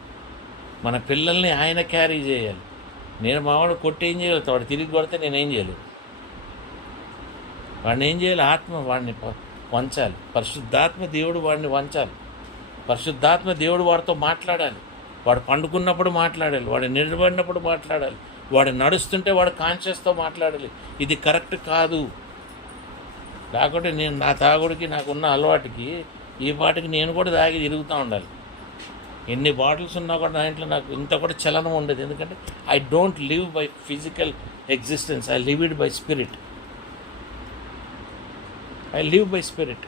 మన పిల్లల్ని ఆయన క్యారీ చేయాలి. నేను మావాడు కొట్టి ఏం చేయలేదు, వాడు తిరిగి కొడితే నేనేం చేయలేదు. వాడిని ఏం చేయాలి? ఆత్మ వాడిని వంచాలి. పరిశుద్ధాత్మ దేవుడు వాడిని వంచాలి. పరిశుద్ధాత్మ దేవుడు వాడితో మాట్లాడాలి. వాడు పండుకున్నప్పుడు మాట్లాడాలి, వాడు నిలబడినప్పుడు మాట్లాడాలి, వాడు నడుస్తుంటే వాడు కాన్షియస్తో మాట్లాడాలి. ఇది కరెక్ట్ కాదు. లేకుంటే నేను నా తాగుడికి నాకున్న అలవాటుకి ఈ పాటికి నేను కూడా తాగి తిరుగుతూ ఉండాలి. ఎన్ని బాటిల్స్ ఉన్నా కూడా నా ఇంట్లో నాకు ఇంత కూడా చలనం ఉండదు. ఎందుకంటే I don't live by physical existence, I live it by spirit. I live by spirit.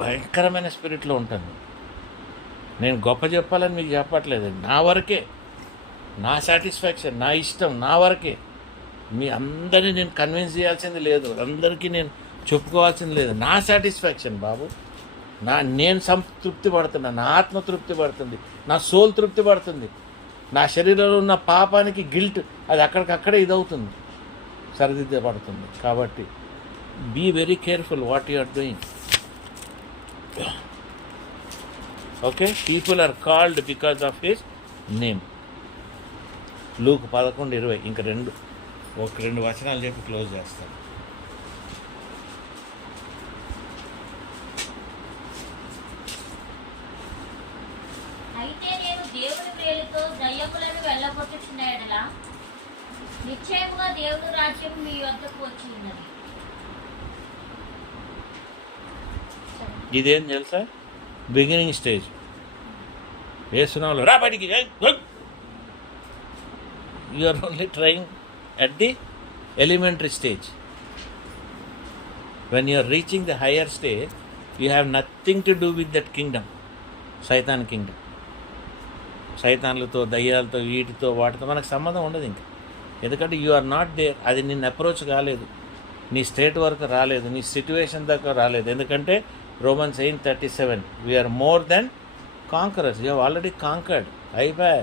భయంకరమైన స్పిరిట్లో ఉంటాను. నేను గొప్ప చెప్పాలని మీకు చెప్పట్లేదు, నా వరకే, నా సాటిస్ఫాక్షన్, నా ఇష్టం, నా వరకే. మీ అందరినీ నేను కన్విన్స్ చేయాల్సింది లేదు, అందరికీ నేను చెప్పుకోవాల్సింది లేదు. నా సాటిస్ఫాక్షన్ బాబు, నేను సంతృప్తి పడుతున్నా, నా ఆత్మ తృప్తి పడుతుంది, నా సోల్ తృప్తి పడుతుంది. నా శరీరంలో ఉన్న పాపానికి గిల్ట్ అది అక్కడికక్కడే ఇదవుతుంది, సరిదిద్దబడుతుంది. కాబట్టి be very careful what you are doing. Okay, people are called because of his name. Luke 11:20. ఇంక రెండు వచనాలు చెప్పి క్లోజ్ చేస్తాను. అయితే నేను దేవుని మేలుతో దయ్యములను వెళ్ళగొట్టుచున్న యెడల నిశ్చయముగా దేవుని రాజ్యం మీ వద్దకు వచ్చి ఉన్నది. ఇదేం తెలుసా? Beginning stage. వేస్తున్నాళ్ళు రా బయటికి, you are only trying at the elementary stage. When you are reaching the higher stage, you have nothing to do with that kingdom, Satan kingdom. సైతాన్లతో, దయ్యాలతో, వీటితో, వాటితో మనకు సంబంధం ఉండదు ఇంకా. ఎందుకంటే యు ఆర్ నాట్ దేర్. అది నిన్ను అప్రోచ్ కాలేదు, నీ స్టేట్ వరకు రాలేదు, నీ సిట్యువేషన్ దాకా రాలేదు. ఎందుకంటే Romans 8:37, we're more than conquerors. You have already conquered. అయిపోయా.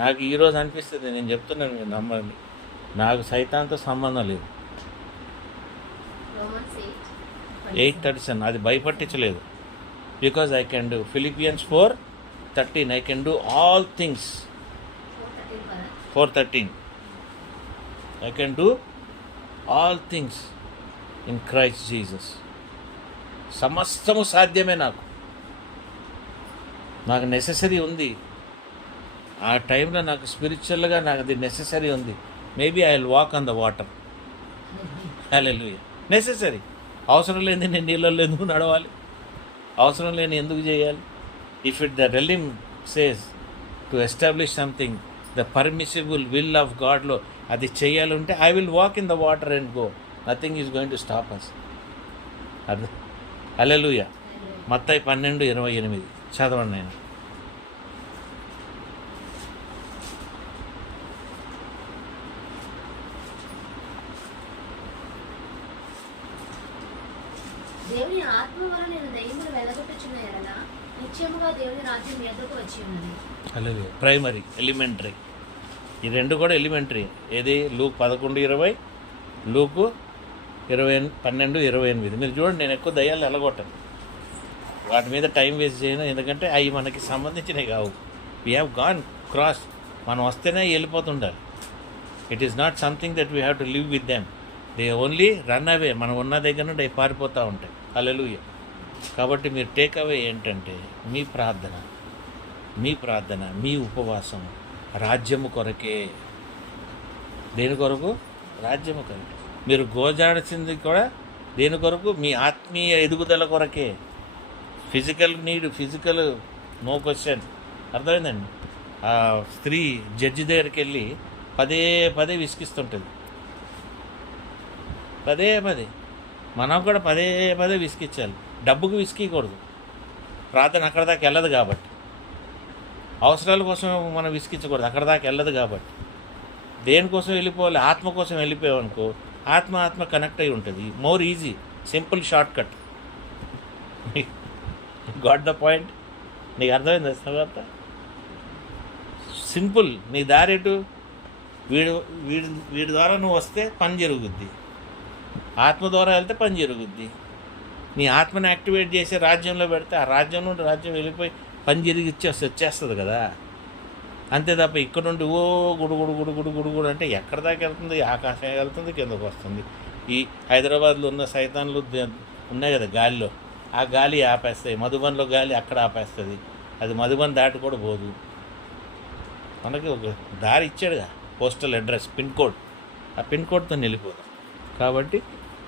నాకు ఈరోజు అనిపిస్తుంది, నేను చెప్తున్నాను, మీరు నమ్మండి, నాకు సైతాన్తో సంబంధం లేదు. 8:37 అది భయపట్టించలేదు. Because I can do Philippians 4:13, I can do all things. 4:13 I can do all things in Christ Jesus. సమస్తము సాధ్యమే. నాకు నెససరీ ఉంది. ఆ టైంలో నాకు స్పిరిచువల్గా నాకు అది నెససరీ ఉంది. Maybe I will walk on the water. Hallelujah. Necessary. అవసరం లేని నేను నీళ్ళల్లో ఎందుకు నడవాలి? అవసరం లేని ఎందుకు చేయాలి? If it the realm says to establish something, the permissible will of గాడ్లో అది చేయాలంటే I will walk in the water and go. Nothing is going to stop us. అర్థం? హల్లెలూయా. మత్తయి 12:28 చదవండి. నేను దేవుని ఆత్మ వలన నేను దయ్యములు వెళ్ళగొట్టుచున్న యెడల నిశ్చయముగా దేవుని రాజ్యం మీ వద్దకు వచ్చి ఉన్నది. హల్లెలూయా. Primary, elementary. ఈ రెండు కూడా ఎలిమెంటరీ. ఏది? Luke 11:20, Luke 12:28. మీరు చూడండి, నేను ఎక్కువ దయ్యాలు వెళ్ళగొట్టాను, వాటి మీద టైం వేస్ట్ చేయను. ఎందుకంటే అవి మనకి సంబంధించినవి కావు. We have gone cross. మనం వస్తేనే వెళ్ళిపోతుండాలి. It is not something that we have to live with them. They only run away. మనం ఉన్న దగ్గర నుండి అవి పారిపోతూ ఉంటాయి. హల్లెలూయా. కాబట్టి మీరు టేక్ అవే ఏంటంటే మీ ప్రార్థన, మీ ఉపవాసం రాజ్యము కొరకే. దేని కొరకు? రాజ్యము కొరకే. మీరు గోజాడాల్సింది కూడా దేని కొరకు? మీ ఆత్మీయ ఎదుగుదల కొరకే. Physical need, physical no question. అర్థమైందండి? ఆ స్త్రీ జడ్జి దగ్గరికి వెళ్ళి పదే విసిగిస్తుంటుంది. పదే మనం కూడా పదే విసిగించాలి. డబ్బుకు విసిగకూడదు. ప్రార్థన అక్కడ దాకా వెళ్ళదు కాబట్టి. అవసరాల కోసం మనం విసిగించకూడదు, అక్కడ దాకా వెళ్ళదు కాబట్టి. దేనికోసం వెళ్ళిపోవాలి? ఆత్మ కోసం వెళ్ళిపోయామనుకో, ఆత్మ కనెక్ట్ అయి ఉంటుంది. More easy, simple short cut. Got the point? నీకు అర్థమైంది తర్వాత? సింపుల్. నీ దారేటు వీడు వీడి వీడి ద్వారా నువ్వు వస్తే పని జరుగుద్ది, ఆత్మ ద్వారా వెళ్తే పని జరుగుద్ది. నీ ఆత్మని యాక్టివేట్ చేసి రాజ్యంలో పెడితే ఆ రాజ్యం నుండి రాజ్యం వెళ్ళిపోయి పని జరిగి వచ్చేస్తుంది కదా. అంతే తప్ప ఇక్కడ నుండి ఓ గుడుగుడు గుడుగుడు గుడుగుడు అంటే ఎక్కడ దాకా వెళ్తుంది? ఆకాశం వెళ్తుంది, కిందకు వస్తుంది. ఈ హైదరాబాద్లో ఉన్న సైతాన్లు ఉన్నాయి కదా గాలిలో, ఆ గాలి ఆపేస్తాయి. మధుబన్లో గాలి అక్కడ ఆపేస్తుంది, అది మధుబన్ దాటి కూడా పోదు. మనకి ఒక దారి ఇచ్చాడుగా, పోస్టల్ అడ్రస్, పిన్ కోడ్. ఆ పిన్ కోడ్తో వెళ్ళిపోదాం. కాబట్టి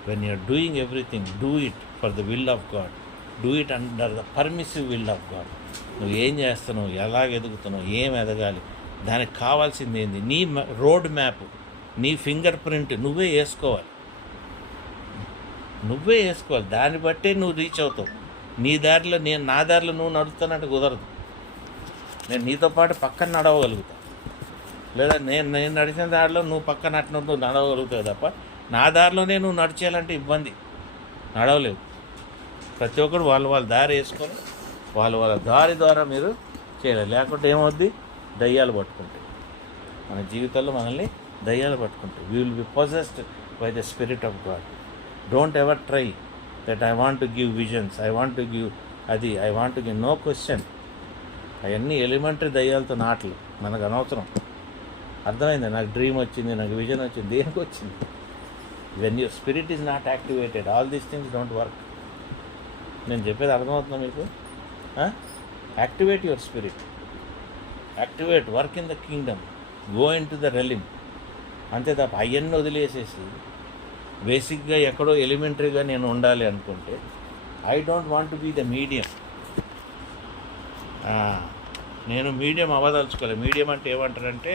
when you're doing everything, do it for the will of God, do it under the permissive will of God. నువ్వు ఏం చేస్తున్నావు, ఎలాగ ఎదుగుతున్నావు, ఏం ఎదగాలి, దానికి కావాల్సింది ఏంది, నీ రోడ్ మ్యాప్, నీ ఫింగర్ ప్రింట్ నువ్వే వేసుకోవాలి. దాన్ని బట్టే నువ్వు రీచ్ అవుతావు. నీ దారిలో నా దారిలో నువ్వు నడుస్తున్నట్టు కుదరదు. నేను నీతో పాటు పక్కన నడవగలుగుతా, లేదా నేను నడిచిన దారిలో నువ్వు పక్కన నువ్వు నడవగలుగుతావు తప్ప నా దారిలోనే నువ్వు నడిచేయాలంటే ఇబ్బంది, నడవలేవు. ప్రతి ఒక్కరు వాళ్ళ దారి వేసుకొని వాళ్ళ దారి ద్వారా మీరు చేయాలి. లేకుంటే ఏమవుద్ది? దయ్యాలు పట్టుకుంటాయి. మన జీవితంలో మనల్ని దయ్యాలు పట్టుకుంటాయి. We will be possessed by the spirit of God. Don't ever try that I want to give visions, I want to give అది, I want to give, no question. అవన్నీ ఎలిమెంటరీ దయ్యాలతో నాటలు, మనకు అనవసరం. అర్థమైంది? నాకు డ్రీమ్ వచ్చింది, నాకు విజన్ వచ్చింది, దేనికి వచ్చింది? When your spirit is not activated, all these things don't work. నేను చెప్పేది అర్థమవుతుందా మీకు? Activate your spirit, activate, work in the kingdom, go into the realm. అంతే తప్ప అవన్నీ వదిలేసేసి బేసిక్గా ఎక్కడో ఎలిమెంటరీగా నేను ఉండాలి అనుకుంటే, I don't want to be the medium. నేను మీడియం అవ్వదలుచుకోలేదు. మీడియం అంటే ఏమంటారంటే